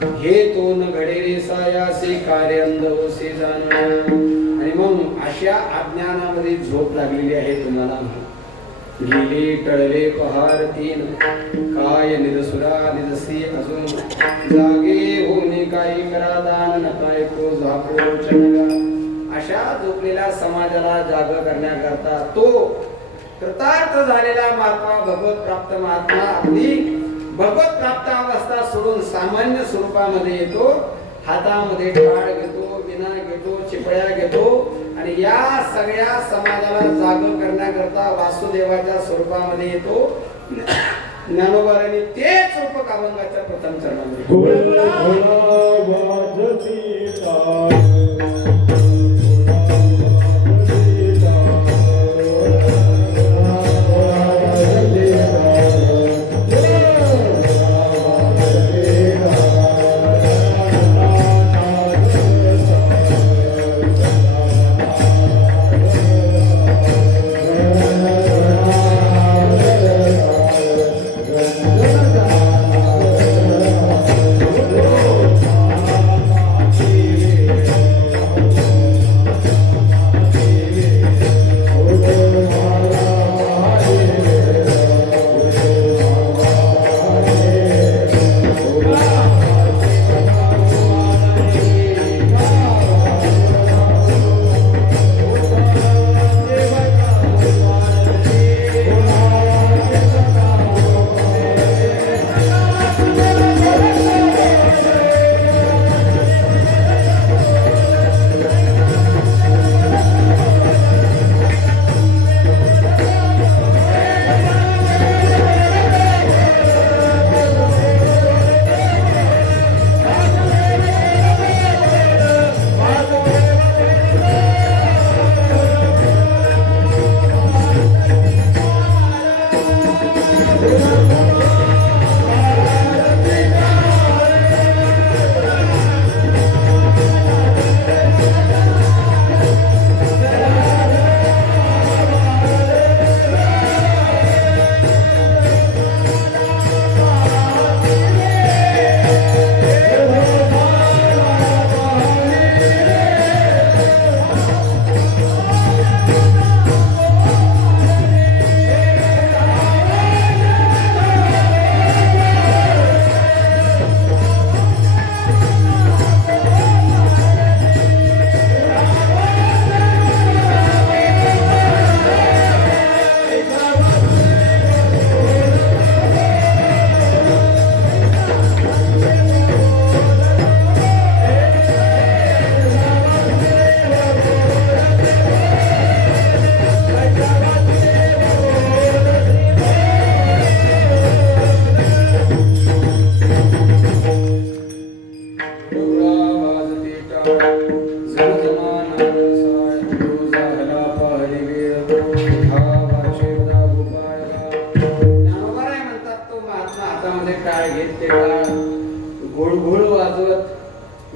हे तो न घडे रे सायासे कार्य अंधवसे जाण. आणि मग अशा अज्ञानामध्ये झोप लागलेली आहे तुम्हाला. गेले टळले पहार तीन काय निजसुरा निजसी अजून जागे होणे काही करा दान नकाय को झापो चंगा. अशा झोपलेल्या समाजाला जाग करण्याकरता तो कृतार्थ झालेला महात्मा भगवत प्राप्त महात्मा आपली भगवत प्राप्त अवस्था सोडून सामान्य स्वरूपामध्ये येतो. हातामध्ये टाळ घेतो, विना घेतो, चिपळ्या घेतो आणि या सगळ्या समाजाला जाग करण्याकरता वासुदेवाच्या स्वरूपामध्ये येतो. ज्ञानोबारांनी तेच रूपक अभंगाच्या प्रथम चरणामध्ये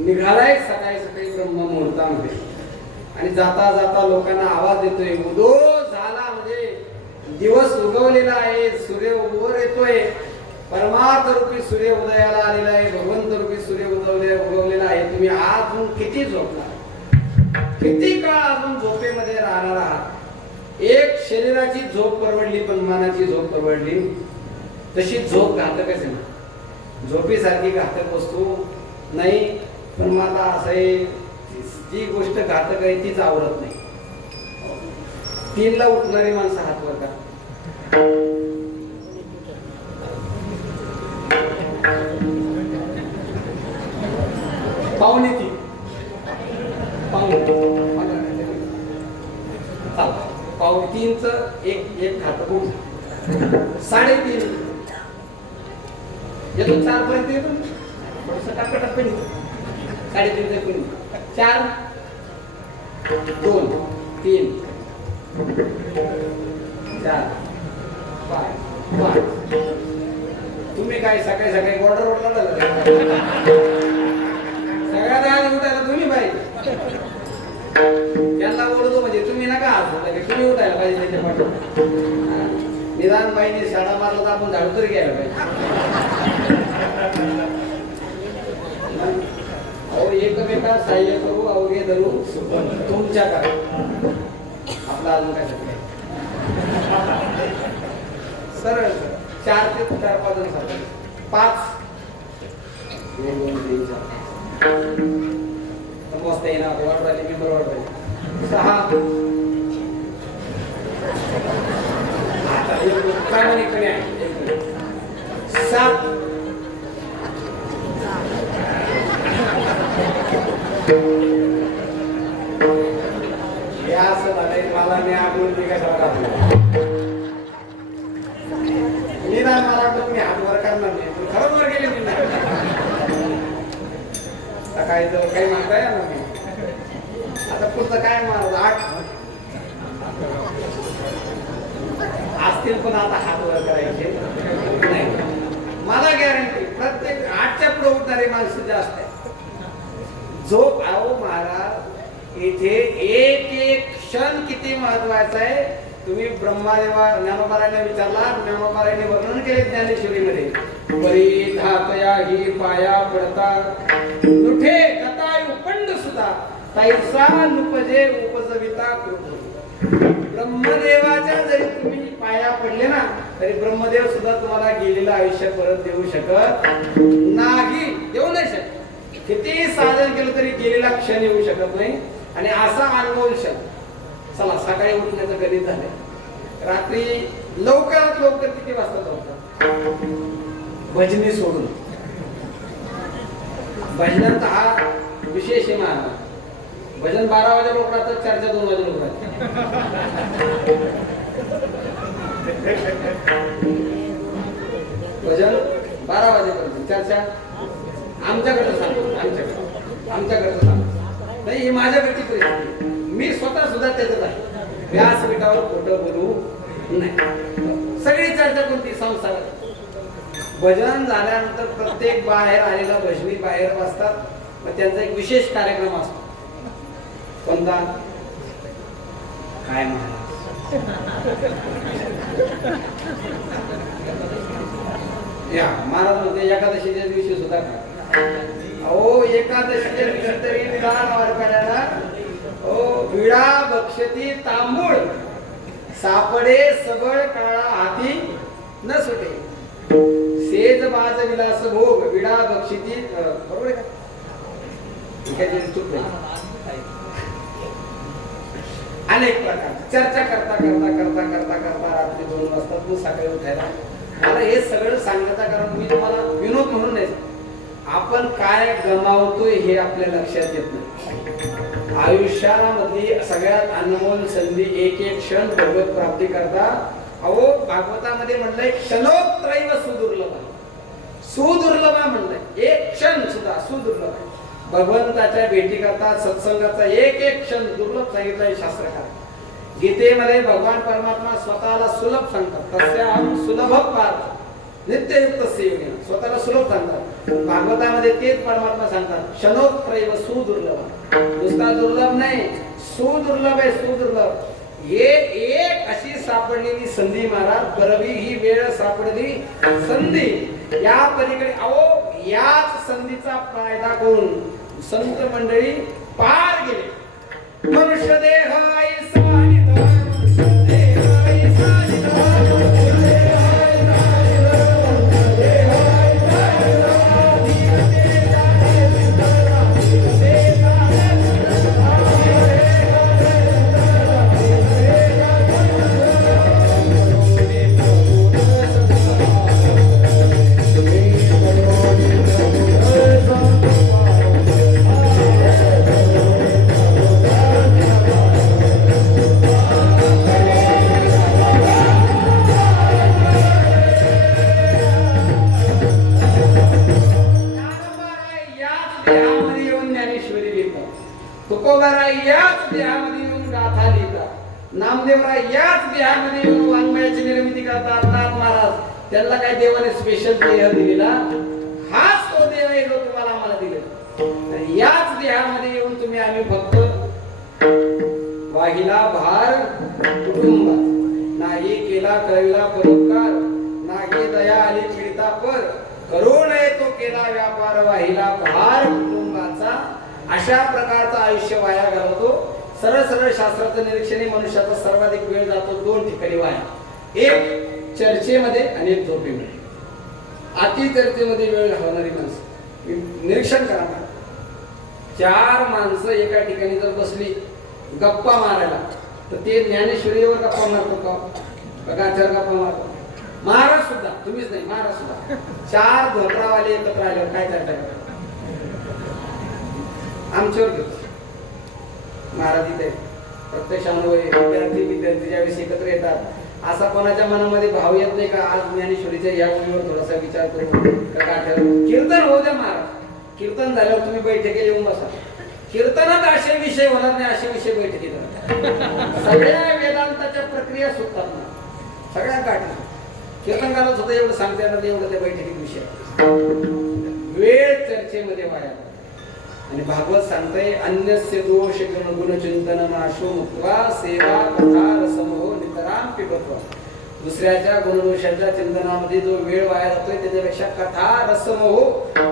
निघालाय सकाळी सकाळी ब्रह्म मुहूर्तामध्ये आणि जाता जाता लोकांना आवाज देतोय उदो झाला. म्हणजे दिवस उगवलेला आहे, सूर्य वर येतोय, परमार्थ रूपी सूर्य उदयाला आलेला आहे, भगवंत रूपी सूर्य उगवलेला आहे. तुम्ही अजून किती झोपणार, किती काळ अजून झोपेमध्ये राहणार आहात. एक शरीराची झोप परवडली पण मनाची झोप परवडली तशी झोप घातकच आहे ना. झोपेसारखी घातक वस्तू नाही. पण मला असं आहे, जी गोष्ट घातक आहे तीच आवडत नाही. 3ला उठणारी माणसं हात वर करा. पाहुणे 3 पाहुणे 3च एक घातक उठ. 3:30 येतो 4 पर्यंत येतो. टप्प्याटप्प्याने 3:30 कोणी 4 2 3 4 5 तुम्ही काय सकाळी सकाळी बॉर्डर उठला सगळ्यात आधी उठायला तुम्ही पाहिजे. त्यांना बोलतो म्हणजे तुम्ही नका असं तुम्ही उठायला पाहिजे. त्याच्या पाठवून निदान बाईने शाळा मारला तर आपण झाडू तरी घ्यायला पाहिजे. अहो एकमेका सहाय्य करू अवघे धरू तुमच्या करा आपला अजून काय शक्य आहे? सरळ 4 ते 4 5 जण सांगा 5 1 2 3 4 मस्त आहे ना वाट राहिली मी बरोबर राहिली 6 प्रामाणिकपणे आहे 7 हे असं झालंय मला मी आठवून मी कशाला टाकलो मी ना मला वाटलं मी हात वर करणार नाही पण खरंच वर गेले मी नाही सकाळी तर काही मागता येणार नाही आता पुढचं काय मारत 8 असतील पण आता हात वर करायचे नाही मला गॅरंटी प्रत्येक 8च्या पुढे उठणारी माणसं जास्त आहे जो आओ महाराज इथे एक एक क्षण किती महत्वाचा आहे तुम्ही ब्रह्मादेवा ज्ञानोबारायला विचारला ज्ञानोबारायने वर्णन केले ज्ञानेश्वरीमध्ये परी धातया ही पाया पडता लुठे गतायु पंड सुद्धा तैसा नुपजे उपजविता कृपा ब्रह्मदेवाच्या जरी तुम्ही पाया पडले ना तरी ब्रह्मदेव सुद्धा तुम्हाला गेलेलं आयुष्य परत देऊ शकत नाही देऊ नाही शकत किती साधन केलं तरी गेलेला क्षण येऊ शकत नाही आणि असा अनुभव क्षण चला सकाळी उठण्याचं गणित झालंय रात्री लवकरात लवकर किती वाजता जातात भजनी सोडून भजनांचा हा विशेष आहे महाराज भजन 12 वाजे लोक राहतात चर्चा 2 वाजे लोक राहतात भजन 12 वाजेपर्यंत चर्चा आमच्याकडे सांगतो आमच्याकडे सांगतो नाही ही माझ्याकडची परिस्थिती मी स्वतः सुद्धा त्याच्यात आहे व्यासपीठावर खोटं बोलू नाही सगळी चर्चा कोणती संसारात भजन झाल्यानंतर प्रत्येक बाहेर आलेला भजनी बाहेर बसतात मग त्यांचा एक विशेष कार्यक्रम असतो कोणता काय महाराज या महाराज म्हणते एकादशीच्या दिवशी सुद्धा अहो एकादशीच्या दिवशी तरी निदान वारकऱ्याला ओ विडा बक्षती तांबूळ सापडे सबळ काळा हाती न सुटे सेज बाज विलास भोग विडा बक्षती बरोबर आहे का चूक नाही अनेक प्रकार चर्चा करता करता करता करता करता रात्री 2 वाजता तू सकाळी उठायला मला हे सगळं सांगण्याचा कारण मी तुम्हाला विनोद म्हणून नाही आपण काय गमावतोय हे आपल्या लक्षात येत नाही आयुष्यामध्ये सगळ्यात अनमोल संधी एक एक क्षण भगवत प्राप्ती करता अहो भागवतामध्ये म्हणलंय क्षणोत्रैव सुदुर्लभ सुदुर्लभ म्हणलंय एक क्षण सुद्धा सुदुर्लभ भगवंताच्या भेटी करता सत्संगाचा एक एक क्षण दुर्लभ सांगितलंय शास्त्रकार गीतेमध्ये भगवान परमात्मा स्वतःला सुलभ सांगतात तस्याहं सुलभ पार्थ नित्ययुक्त सेवने स्वतःला सुलभ सांगतात भागवतामध्ये तेच परमात्मा सांगतात क्षणोत्रैव सुदुर्लभ नुसता दुर्लभ नाही सुदुर्लभ आहे सुदुर्लभ हे एक अशी सापडलेली संधी महाराज बरवी ही वेळ सापडली संधी या पलीकडे अहो याच संधीचा फायदा करून संत मंडळी पार गेले मनुष्य देह ऐसा नामदेवराय याच देहामध्ये येऊन वाङ्मयाची निर्मिती करतात नाथ महाराज त्यांना काय देवाने स्पेशल देह दिलेला हाच तो देव आहे जो तुम्हाला आम्हाला दिलेला याच देहामध्ये येऊन तुम्ही आम्ही फक्त वाहिला भार कुटुंबात नाही केला कळला परोपकार नाही दया आली पीडिता पर करू नये तो केला व्यापार वाहिला भार कुटुंबाचा. अशा प्रकारचं आयुष्य वाया घालवतो. सरळ सरळ शास्त्राचं निरीक्षण मनुष्याचा सर्वाधिक वेळ जातो दोन ठिकाणी वाया. एक चर्चेमध्ये आणि एक झोपेमध्ये. अति चर्चेमध्ये वेळ घालवणारी माणसं निरीक्षण करा. चार माणसं एका ठिकाणी जर बसली गप्पा मारायला तर ते ज्ञानेश्वरीवर गप्पा मारतो का? गाथ्यावर गप्पा मारतो. महाराज सुद्धा, तुम्हीच नाही, महाराज सुद्धा चार धोत्रावाले एकत्र आल्यावर काय चर्चा करतात? आमच्यावर घेतो. महाराज इथे प्रत्यक्ष अनुभव विद्यार्थी ज्यावेळेस एकत्र येतात असा कोणाच्या मनामध्ये भाव येत नाही का आज ज्ञानेश्वरीच्या या गोष्टीवर थोडासा विचार करू का? गाथ्यावर कीर्तन होऊ द्या महाराज. कीर्तन झाल्यावर तुम्ही बैठकीला येऊन बसा. कीर्तनात असे विषय होणार नाही, असे विषय बैठकीत होणार. सगळ्या वेदांताच्या प्रक्रिया सुटतात ना, सगळ्या गाठी. कीर्तन करायला सुद्धा एवढं सांगता येणार नाही, एवढं त्या बैठकीत विषय. वेळ चर्चेमध्ये वाया. आणि भागवत सांगतंय अन्यस्य दोष गुण चिंतन नाशो मुक्त्वा सेवा कथा रसमो नितराम पिबत्वा. दुसऱ्याच्या गुणदोषाच्या चिंतनामध्ये जो वेळ वाया जातोय त्याच्यापेक्षा कथा रसमो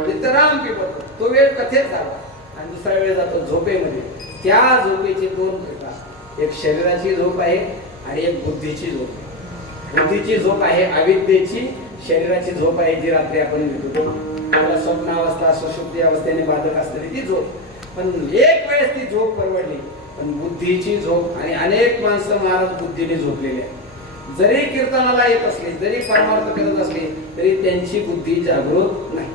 नितराम पिबत्वा तो वेळ कथेत जावा. आणि दुसरा वेळ जातो झोपेमध्ये. त्या झोपेचे दोन प्रकार. एक शरीराची झोप आहे आणि एक बुद्धीची झोप आहे. बुद्धीची झोप आहे अविद्येची. शरीराची झोप आहे जी रात्री आपण घेतो. मला स्वप्नावस्था सुषुप्ती अवस्थेने बाधक असलेली ती झोप. पण एक वेळेस ती झोप परवडली. पण बुद्धीची झोप आणि अनेक माणसं महाराज बुद्धीने झोपलेली आहे. जरी कीर्तनाला येत असले जरी परमार्थ करत असले तरी त्यांची बुद्धी जागृत नाही.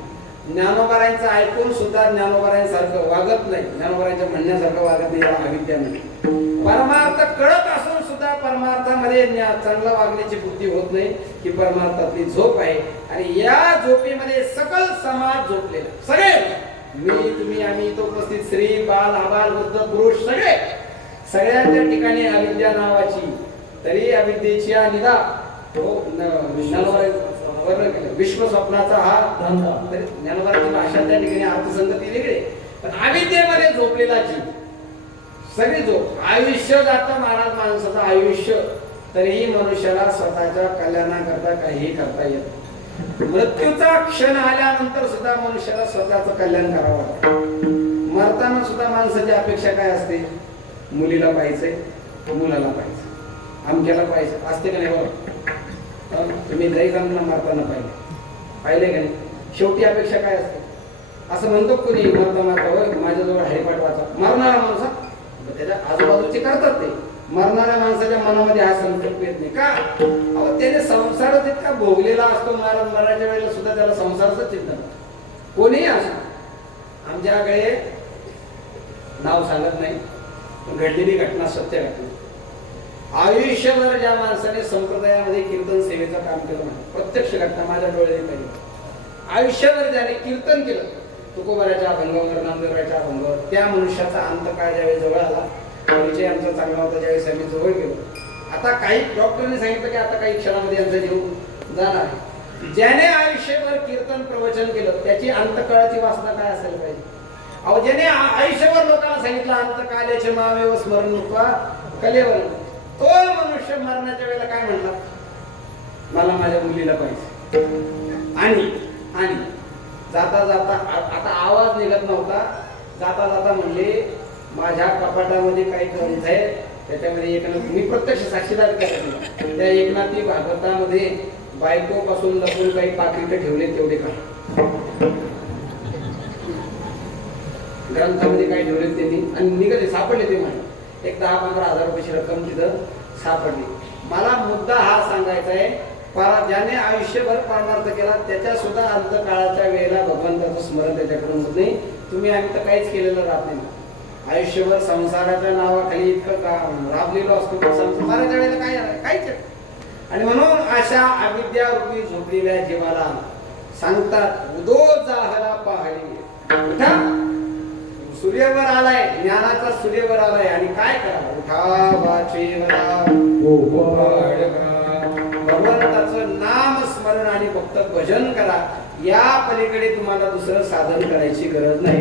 ज्ञानोबारायांचं ऐकून सुद्धा ज्ञानोबारायांसारखं वागत नाही. ज्ञानोबारायांच्या म्हणण्यासारखं वागत नाही. याला अविद्या म्हणजे परमार्थ कळत असून सुद्धा परमार्थामध्ये चांगला वागण्याची बुद्धी होत नाही. ही परमार्थातली झोप आहे. आणि या झोपेमध्ये सकल समाज झोपलेला. सगळे मी तुम्ही आम्ही इथं उपस्थित स्त्री बाल आबाल वृद्ध पुरुष सगळे सगळ्यांच्या ठिकाणी अविद्या नावाची. तरी अविद्येची निदा विश्व स्वप्नाचा हा धंदा. तरी ज्ञानोबाची भाषा त्या ठिकाणी अर्थसंगती वेगळी. पण अविद्येमध्ये झोपलेला जीव सगळी झोप. आयुष्य जातं महाराज माणसाचं आयुष्य. तरीही मनुष्याला स्वतःच्या कल्याणाकरता काहीही करता येत. मृत्यूचा क्षण आल्यानंतर सुद्धा मनुष्याला स्वतःचं कल्याण करावं लागतं. मरताना सुद्धा माणसाची अपेक्षा काय असते? मुलीला पाहिजे, मुलाला पाहिजे, आमच्याला पाहिजे असते का नाही? बघा तुम्ही जैजांना मारताना पाहिले का नाही? शेवटी अपेक्षा काय असते? असं म्हणतो कोणी मरता मारता माझ्याजवळ हरिपाठ वाचा. मरणारा माणूस त्याच्या आजूबाजूचे करतात ते. मरणाऱ्या माणसाच्या मनामध्ये हा संकल्प येत नाही का? अहो त्याने संसारच इतका भोगलेला असतो. मराठच्या वेळेला सुद्धा त्याला संसाराचं चिंतन कोणीही असो. आमच्याकडे नाव सांगत नाही पण घडलेली घटना सत्य घटना. आयुष्यभर ज्या माणसाने संप्रदायामध्ये कीर्तन सेवेचं काम केलं नाही, प्रत्यक्ष घटना माझ्या डोळ्याने पाहिली. आयुष्यभर ज्याने कीर्तन केलं तुकोबाराच्या अभंगावर नामदेवराच्या अभंगावर त्या मनुष्याचा अंतकाळ ज्यावेळी जवळ आला. परिचय आमचा चांगला होता ज्यावेळेस आम्ही जवळ गेलो. आता काही डॉक्टरांनी सांगितलं की आता काही क्षणामध्ये यांचा जीव जाणार आहे. ज्याने आयुष्यभर कीर्तन प्रवचन केलं त्याची अंतकाळाची वासना काय असायला पाहिजे? अहो ज्याने आयुष्यभर लोकांना सांगितलं अंतकाल्याचे मावेव स्मरण नुकवा कलेवर, तो मनुष्य मरण्याच्या वेळेला काय म्हणला? मला माझ्या मुलीला पाहिजे. आणि आणि जाता जाता आता आवाज निघत नव्हता. जाता जाता म्हणले माझ्या कपाटामध्ये काही ग्रंथ आहे त्याच्यामध्ये एकनाथ, मी प्रत्यक्ष साक्षीदार केला त्या एकनाथी भागवतामध्ये बायको पासून लपून काही पाकिट ठेवले तेवढे काय ग्रंथामध्ये काही ठेवले त्यांनी आणि निघते सापडले ते मला एक 10-15 हजार रुपयाची रक्कम तिथं सापडली. मला मुद्दा हा सांगायचा आहे ज्याने आयुष्यभर परमार्थ केला त्याच्या सुद्धा अंतकाळाच्या वेळेला भगवंताचं स्मरण त्याच्याकडून होत नाही. तुम्ही आम्ही तर काहीच केलेलं राहत नाही. आयुष्यभर संसाराच्या नावाखाली इतकं राबलेलो असतो संसाराच्या वेळेला काय काहीच. आणि म्हणून अशा अविद्यारूपी झोपलेल्या जीवाला सांगतात उदो जाहला पहाडी उठा. सूर्यवर आलाय, ज्ञानाचा सूर्यवर आलाय आणि काय करा? उठा वाचेवरा भगवंताचं नाम स्मरण आणि फक्त भजन करा. या पलीकडे तुम्हाला दुसरं साधन करायची गरज नाही.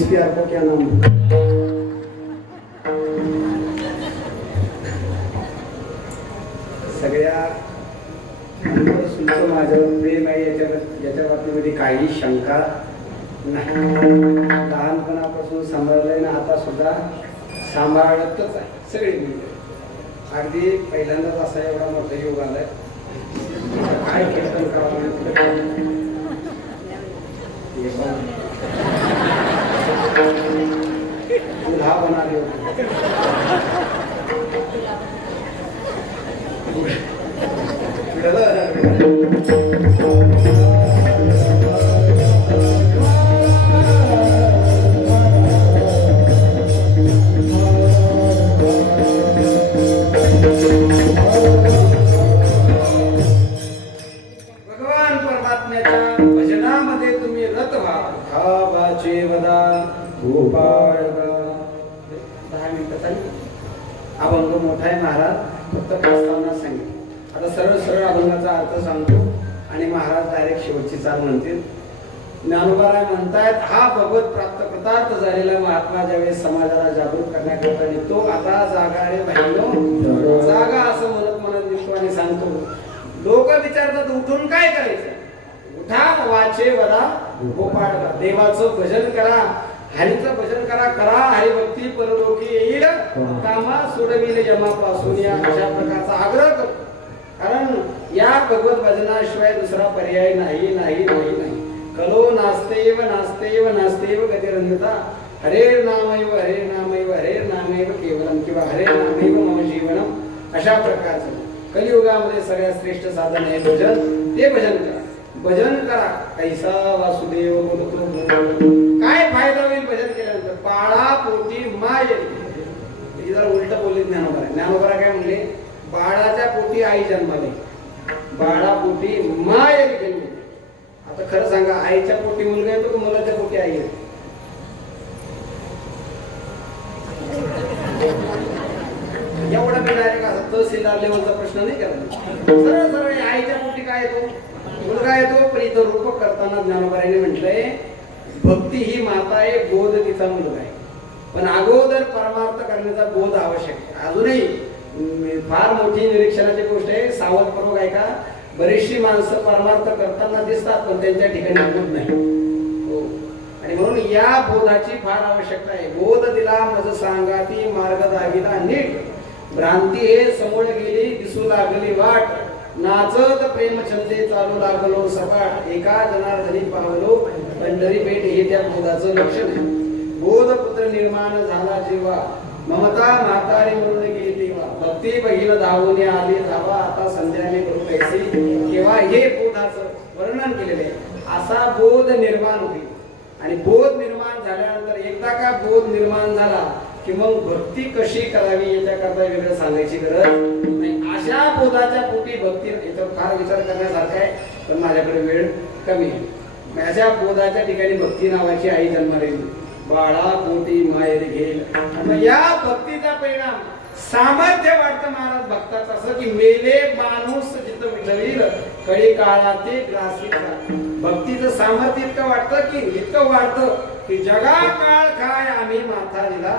जिस प्यार को क्या नाम? सगळ्या सुंदर माझ्यावर प्रेम आहे, याच्या बाबतीमध्ये काही शंका नाही. लहानपणापासून सांभाळलंय ना, आता सुद्धा सांभाळतच आहे सगळी मुलं. अगदी पहिल्यांदाच असा एवढा मोठा योग आलाय. काय कीर्तन करावं दुल्हा बना दे. भगवान परमात्म्याच्या भजनामध्ये तुम्ही रत व्हा. भावाचे वदा गोपाळ 10 मिनिटात अभंग मोठा आहे महाराज, फक्त प्रस्तावना सांगितली. आता सरळ सरळ अभंगाचा अर्थ सांगतो आणि महाराज डायरेक्ट शेवटची चाल म्हणतील. ज्ञानोबाराय म्हणतायत, हा भगवत प्राप्त कृतार्थ झालेला महात्मा ज्यावेळेस समाजाला जागरूक करण्याकरता निघतो, आता जागा रे बहिणो जागा असं म्हणत निघतो आणि सांगतो. लोक विचारतात उठून काय करायचं? उठा, वाचे वदा गोपाळ, देवाचं भजन करा, हरीचं भजन करा. करा हरिभक्ती परलोकी येईल कामा सोडविले जमापासून, या अशा प्रकारचा आग्रह करतो. कारण या भगवत भजनाशिवाय दुसरा पर्याय नाही नाही नाही नाही. कलो नास्तेव नास्तेव नास्तेव गतिरन्यता. हरे नामैव हरे नामैव केवलम, किंवा हरे नामैव मम जीवनम. अशा प्रकारचं कलियुगामध्ये सगळ्यात श्रेष्ठ साधन आहे भजन. ते भजन करा, भजन करा. कैसा वासुदेव बोलतो. काय फायदा होईल भजन केल्यानंतर? बाळा पोटी माय. जरा उलट बोलले ज्ञानोबा. ज्ञानोबा काय म्हणले? बाळाच्या पोटी आई जन्माली, बाळा पोटी माय जन्मली. आता खरं सांगा, आईच्या पोटी मुलगा येतो की मुलाच्या पोटी आई येते? एवढा मी डायरेक्ट असा तहसीलदार लेवलचा प्रश्न नाही केला. सरळ सरळ आईच्या पोटी काय येतो? मुलगा येतो. पण इथं रूपक करताना ज्ञानोबाईने म्हटलंय, भक्ती ही माता आहे, बोध तिचा मुलगा आहे. पण अगोदर परमार्थ करण्याचा बोध आवश्यक आहे. अजूनही फार मोठी निरीक्षणाची गोष्ट आहे. सावधपूर्वक ऐका. बरीचशी माणसं परमार्थ करताना दिसतात, पण त्यांच्या ठिकाणी बोध नाही. हो. आणि म्हणून या बोधाची फार आवश्यकता आहे. बोध दिला मज सांगाती, मार्ग दागिला नीट. भ्रांती हे समोर गेली, दिसू लागली वाट. नाचत प्रेम छंदे चालू लागलो सपाट. एका जनार्दनी पावलो पंढरी पेठ, हे त्या बोधाचं लक्षण आहे. बोध पुत्र निर्माण झाला जेव्हा, ममता म्हातारी म्हणून गेली तेव्हा. भक्ती बहीण धावून आली धावा, आता संध्याने करू कैसी केव्हा. हे बोधाचं वर्णन केलेले आहे. असा बोध निर्माण होईल. आणि बोध निर्माण झाल्यानंतर एकदा का बोध निर्माण झाला की मग भक्ती कशी करावी याच्याकरता वेगळं सांगायची गरज नाही. अशा बोधाच्या पोटी भक्ती, याच्यावर फार विचार करण्यासारखा आहे, पण माझ्याकडे वेळ कमी आहे. अशा बोधाच्या ठिकाणी भक्ती नावाची आई जन्माला येईल. बाळा पोटी माहेर घेईल. या भक्तीचा परिणाम सामर्थ्य वाटतं महाराज भक्ताचं, असं की मेले माणूस जिथं विठवील कळी काळा ते ग्रासित. भक्तीचं सामर्थ्य इतकं वाटतं की इतकं वाढतं की जगा काळ काय आम्ही माथा दिला.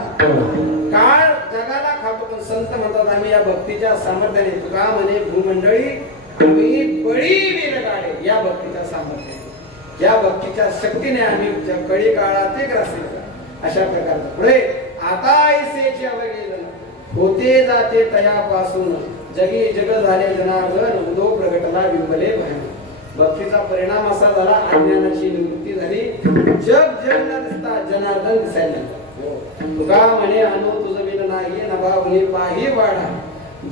काळ जगाला खातो, पण संत म्हणतात आम्ही या भक्तीच्या सामर्थ्याने, तुका म्हणे भूमंडळी आम्ही बळी विरगाडे. या भक्तीच्या सामर्थ्याने, या भक्तीच्या शक्तीने आम्ही कळी काळा ते ग्रासित. अशा प्रकारचं पुढे आता ऐसेचे अवघेलन होते जाते तयापासून, जगी जग झाले जनार्दन, उदो प्रगटला बिंबले भयान. भक्तीचा परिणाम असा झाला, अज्ञानाची निवृत्ती झाली, जग जग न दिसता जनार्दन दिसायला. तुका म्हणे अनु तुझ बिन नाही, नभावली पाही वाढा,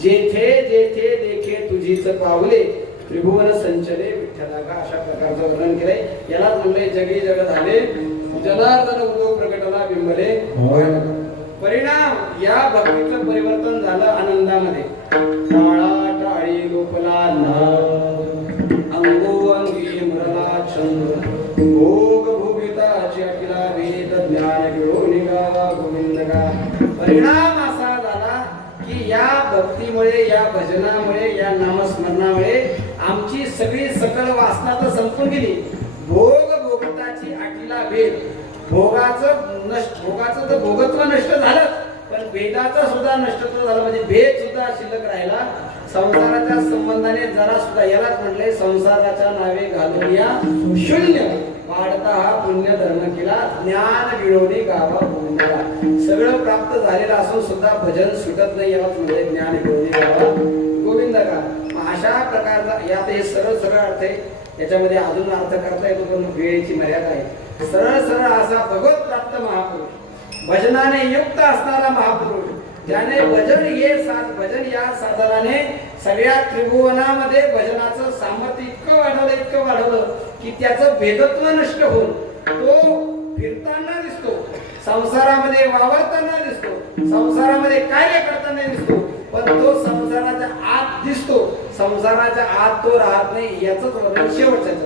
जेथे जेथे देखे तुझीच पावले, त्रिभुवन संचले विठ्ठला. का अशा प्रकारचं वर्णन केलंय. याला म्हणलंय जगी जग झाले जनार्दन, उदो प्रगटला बिंबले भयान. परिणाम या भक्तीचं परिवर्तन झालं आनंदामध्ये. टाळा टाळी गोपला अंगो अंगी मुरला छंद, भोग भोगिताची अखिला वेद ज्ञान घेऊ निघा गोविंद गा. परिणाम असा झाला की या भक्तीमुळे, या भजनामुळे, या नामस्मरणामुळे आमची सगळी सकल वासना तर संपून गेली. भोग भोगताची अखिला भेदाचा भेद. भोगाचं तर भोगत्व नष्ट झालं, पण भेदाचा सुद्धा नष्टत्व झालं, म्हणजे भेद सुद्धा शिल्लक राहिला. संसाराच्या संबंधाने जरा सुद्धा, यालाच म्हटलंय संसाराच्या नावे घालून या शून्य वाढता हा पुण्य धर्म केला, ज्ञान गिळवणी गावा गोविंदाला. सगळं प्राप्त झालेलं असून सुद्धा भजन सुटत नाही, यालाच म्हणजे ज्ञान गिळवणी गावा गोविंद का. अशा प्रकारचा यात हे सरळ सरळ अर्थ आहे, याच्यामध्ये अजून अर्थ करता येतो पण वेळेची मर्यादा आहे. सरळ सरळ असा भगवत प्राप्त महापुरुष, भजनाने युक्त असणारा महापुरुष, ज्याने भजन या साधनाने सगळ्या त्रिभुवनामध्ये भजनाचं सामर्थ्य इतकं वाढवलं की त्याचं भेदत्व नष्ट होऊन तो फिरताना दिसतो, संसारामध्ये वावरताना दिसतो, संसारामध्ये कार्य करताना दिसतो, पण तो संसाराच्या आत दिसतो, संसाराच्या आत तो राहत नाही. याच वर्णन शेवटच्या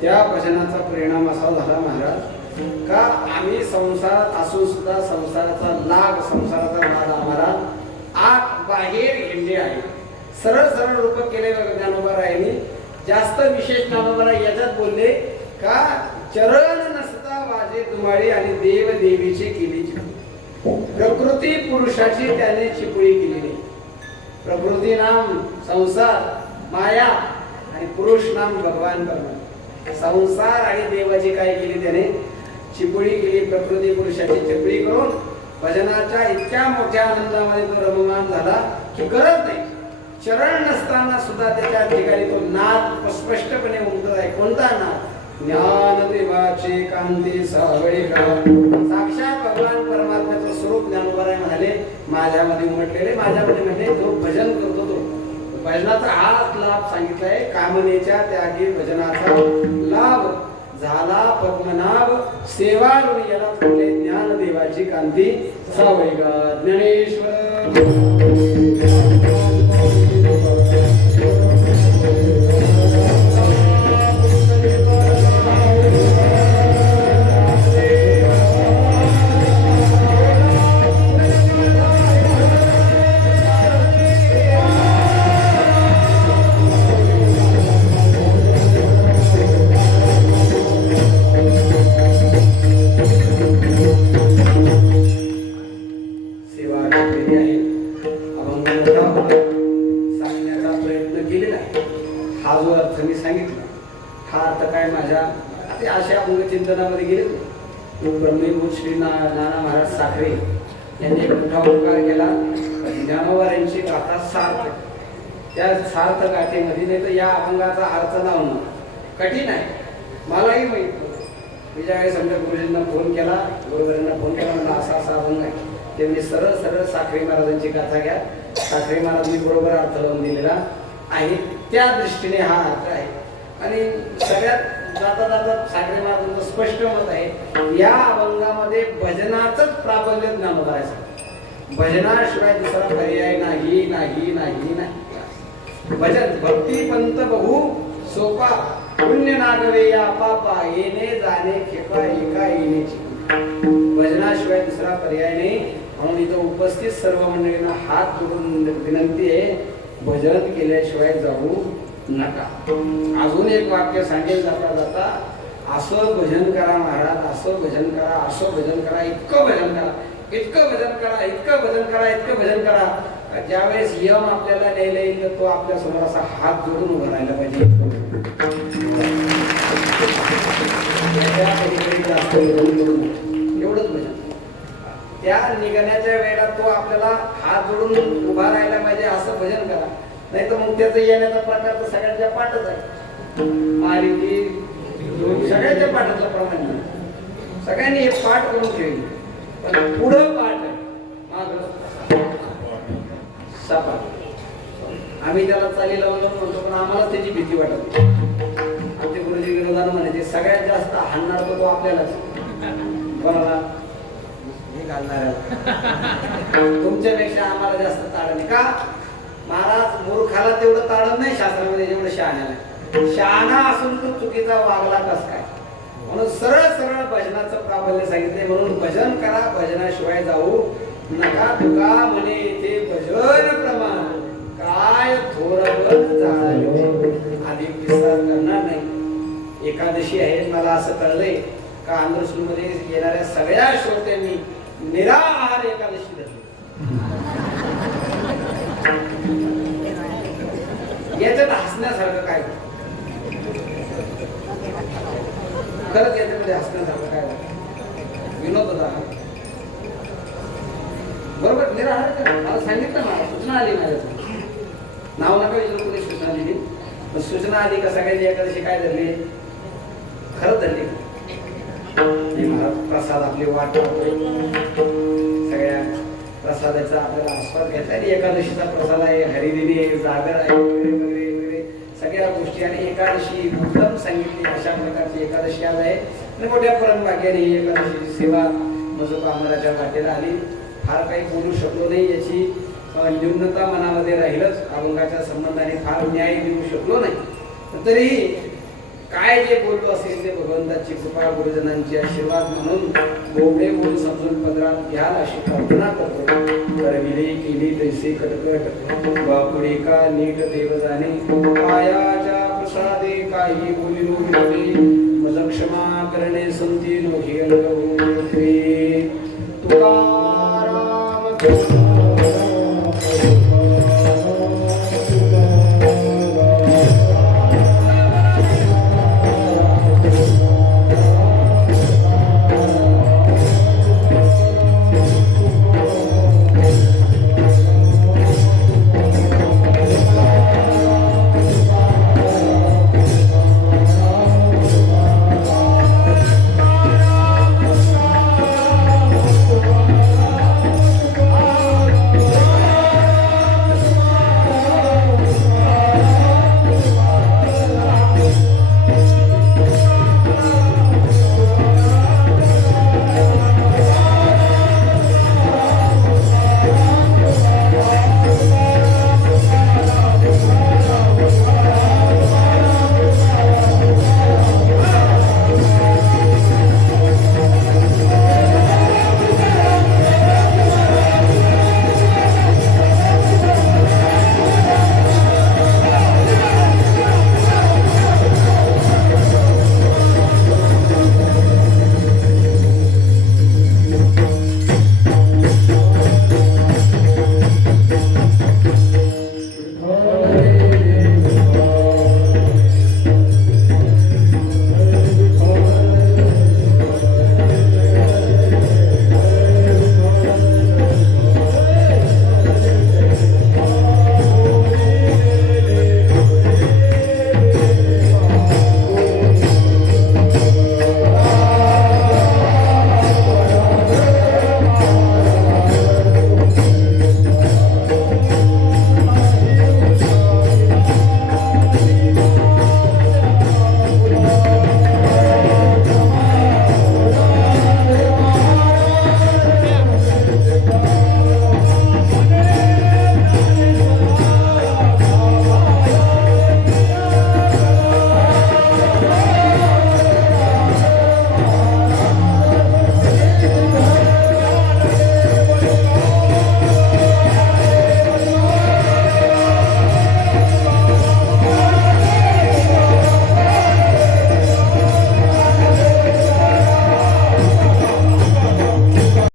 त्या भजनाचा परिणाम असा झाला महाराज का आम्ही संसारात असून सुद्धा संसाराचा लाभ आम्हाला आत बाहेर हिंडे आहे. सरळ सरळ रूप केले ज्ञानोबा रायांनी, जास्त विशेष ज्ञानोबा याच्यात बोलले का चरण नसता वाजे तुम्हारी आणि देव देवीची केली चिपुळी. प्रकृती पुरुषाची त्याने चिपुळी केलेली. प्रकृती नाम संसार माया आणि पुरुष नाम भगवान परमात्मा. संसार आणि देवाची काय केली त्याने चिपुळी केली. प्रकृती पुरुषाची चिपुळी करून भजनाच्या इतक्या मोठ्या आनंदामध्ये तो रममान झाला की गरज नाही. चरण नसताना सुद्धा त्याच्या ठिकाणी तो नाद स्पष्टपणे उमटत आहे. कोणता नाद? ज्ञानदेवाचे कांती सावळी का. साक्षात भगवान परमात्म्याचं स्वरूप ज्ञानोबा राय म्हणाले माझ्यामध्ये उमटलेले. माझ्यामध्ये म्हणजे जो भजन करतो तो भजनाचा हाच लाभ सांगितलाय. कामनेच्या त्यागी भजनाचा लाभ झाला पद्मनाभ सेवा याला म्हटले ज्ञानदेवाची कांती सावळी का. ज्ञानेश्वर हा जो अर्थ मी सांगितला हा अर्थ काय माझ्या ते अशा अभंग चिंतनामध्ये गेले ब्रह्मलीन श्री नाना महाराज साखरे यांनी एक मोठा उपकार केला ज्ञानोबा यांची गाथा सार्थ त्या सार्थ गाथेमध्ये नाही तर या अभंगाचा अर्थ लावणं कठीण आहे मलाही माहित नव्हतं. मी ज्यावेळेस समजा गुरुजींना फोन केला गुरुवारांना फोन केला मला असा असा अभंग आहे त्यांनी सरळ सरळ साखरे महाराजांची गाथा घ्या साखरे महाराजांनी बरोबर अर्थ लावून दिलेला आहे त्या दृष्टीने हा अर्थ आहे आणि सगळ्यात जाता जाता साखरे महाराजांचं स्पष्ट मत आहे या अभंगामध्ये भजनाचंच प्राबल्य ज्ञान करायचं भजनाशिवाय दुसरा पर्याय नाही नाही नाही नाही भजन भक्ती पंत बहु सोपा पुण्य नागवे या पापा येणे जाणे खेपा एका येण्याची भजनाशिवाय दुसरा पर्याय नाही म्हणून इथं उपस्थित सर्व मंडळींना हात जोडून विनंती आहे भजन केल्याशिवाय जाऊ नका. अजून एक वाक्य सांगेल जाता जाता असं भजन करा महाराज असं भजन करा असं भजन करा इतकं भजन करा इतकं भजन करा इतकं भजन करा इतकं भजन करा ज्यावेळेस यम आपल्याला न्यायला येईल तो आपल्या समोर असा हात जोडून उभा राहिला पाहिजे एवढंच भजन त्या निघण्याच्या वेळेला तो आपल्याला हात जोडून उभा राहायला पाहिजे असं भजन करा नाही तर मग त्याचं येण्याचा प्रकार तर सगळ्यांच्या पाठच आहे मालिकी सगळ्यांच्या पाठातला प्रमाण सगळ्यांनी हे पाठ करून ठेवले पण पुढं पाठ आहे सपाट आम्ही त्याला चाली लावून म्हणतो पण आम्हाला त्याची भीती वाटत आमचे गुरुजी विनोदानं म्हणायचे सगळ्यात जास्त हाणणार तो आपल्यालाच कोणाला हे घालणाऱ्याला तुमच्यापेक्षा आम्हाला जास्त ताडण का महाराज मूर्खाला तेवढं ताडण नाही शास्त्रामध्ये जेवढं शहाण्याला शहाणा असून तो चुकीचा वागला कस काय म्हणून सरळ सरळ भजनाचं प्राबल्य सांगितले म्हणून भजन करा भजनाशिवाय जाऊ नका तुका म्हणे ते भजन प्रमाण काय थोरवत झाले अधिक विस्तार करणार नाही. एकादशी आहे मला असं कळलंय का आंध्रसूल मध्ये येणाऱ्या सगळ्या श्रोत्यांनी निराहार एकादशी धरली याच्यात हसण्यासारखं काय खरंच याच्यामध्ये हसण्यासारखं काय विनोद होता बरोबर निराहार मला सांगितलं मला सूचना आली माझ्या नाव नका विचारू कोणी सूचना दिली पण सूचना आली का सगळ्यांनी एकादशी काय धरली खरंच धरली महाराज प्रसाद आपली वाट सगळ्या प्रसादाचा आपल्याला आस्वाद घ्यायचा आणि एकादशीचा प्रसाद आहे हरिदिनी आहे जागर आहे वगैरे वगैरे वगैरे सगळ्या गोष्टी आणि एकादशी उत्तम सांगितली अशा प्रकारची एकादशी आज आहे आणि मोठ्या परमभाग्याने ही एकादशीची सेवा मजोबा आम्हालाच्या वाटेला आली फार काही बोलू शकलो नाही याची न्यूनता मनामध्ये राहीलच अभंगाच्या संबंधाने फार न्याय देऊ शकलो नाही तरीही काय जे बोलतो असेल ते भगवंताची कृपा गुरुजनांची आशीर्वाद म्हणून बोबडे बोल समजून पदरात घ्याल अशी प्रार्थना करतो करविले केली तैसे कटकट बापुडे का नीट देव जाणे पायाच्या प्रसादे काही बोलिलो मज क्षमा करणे संती नोही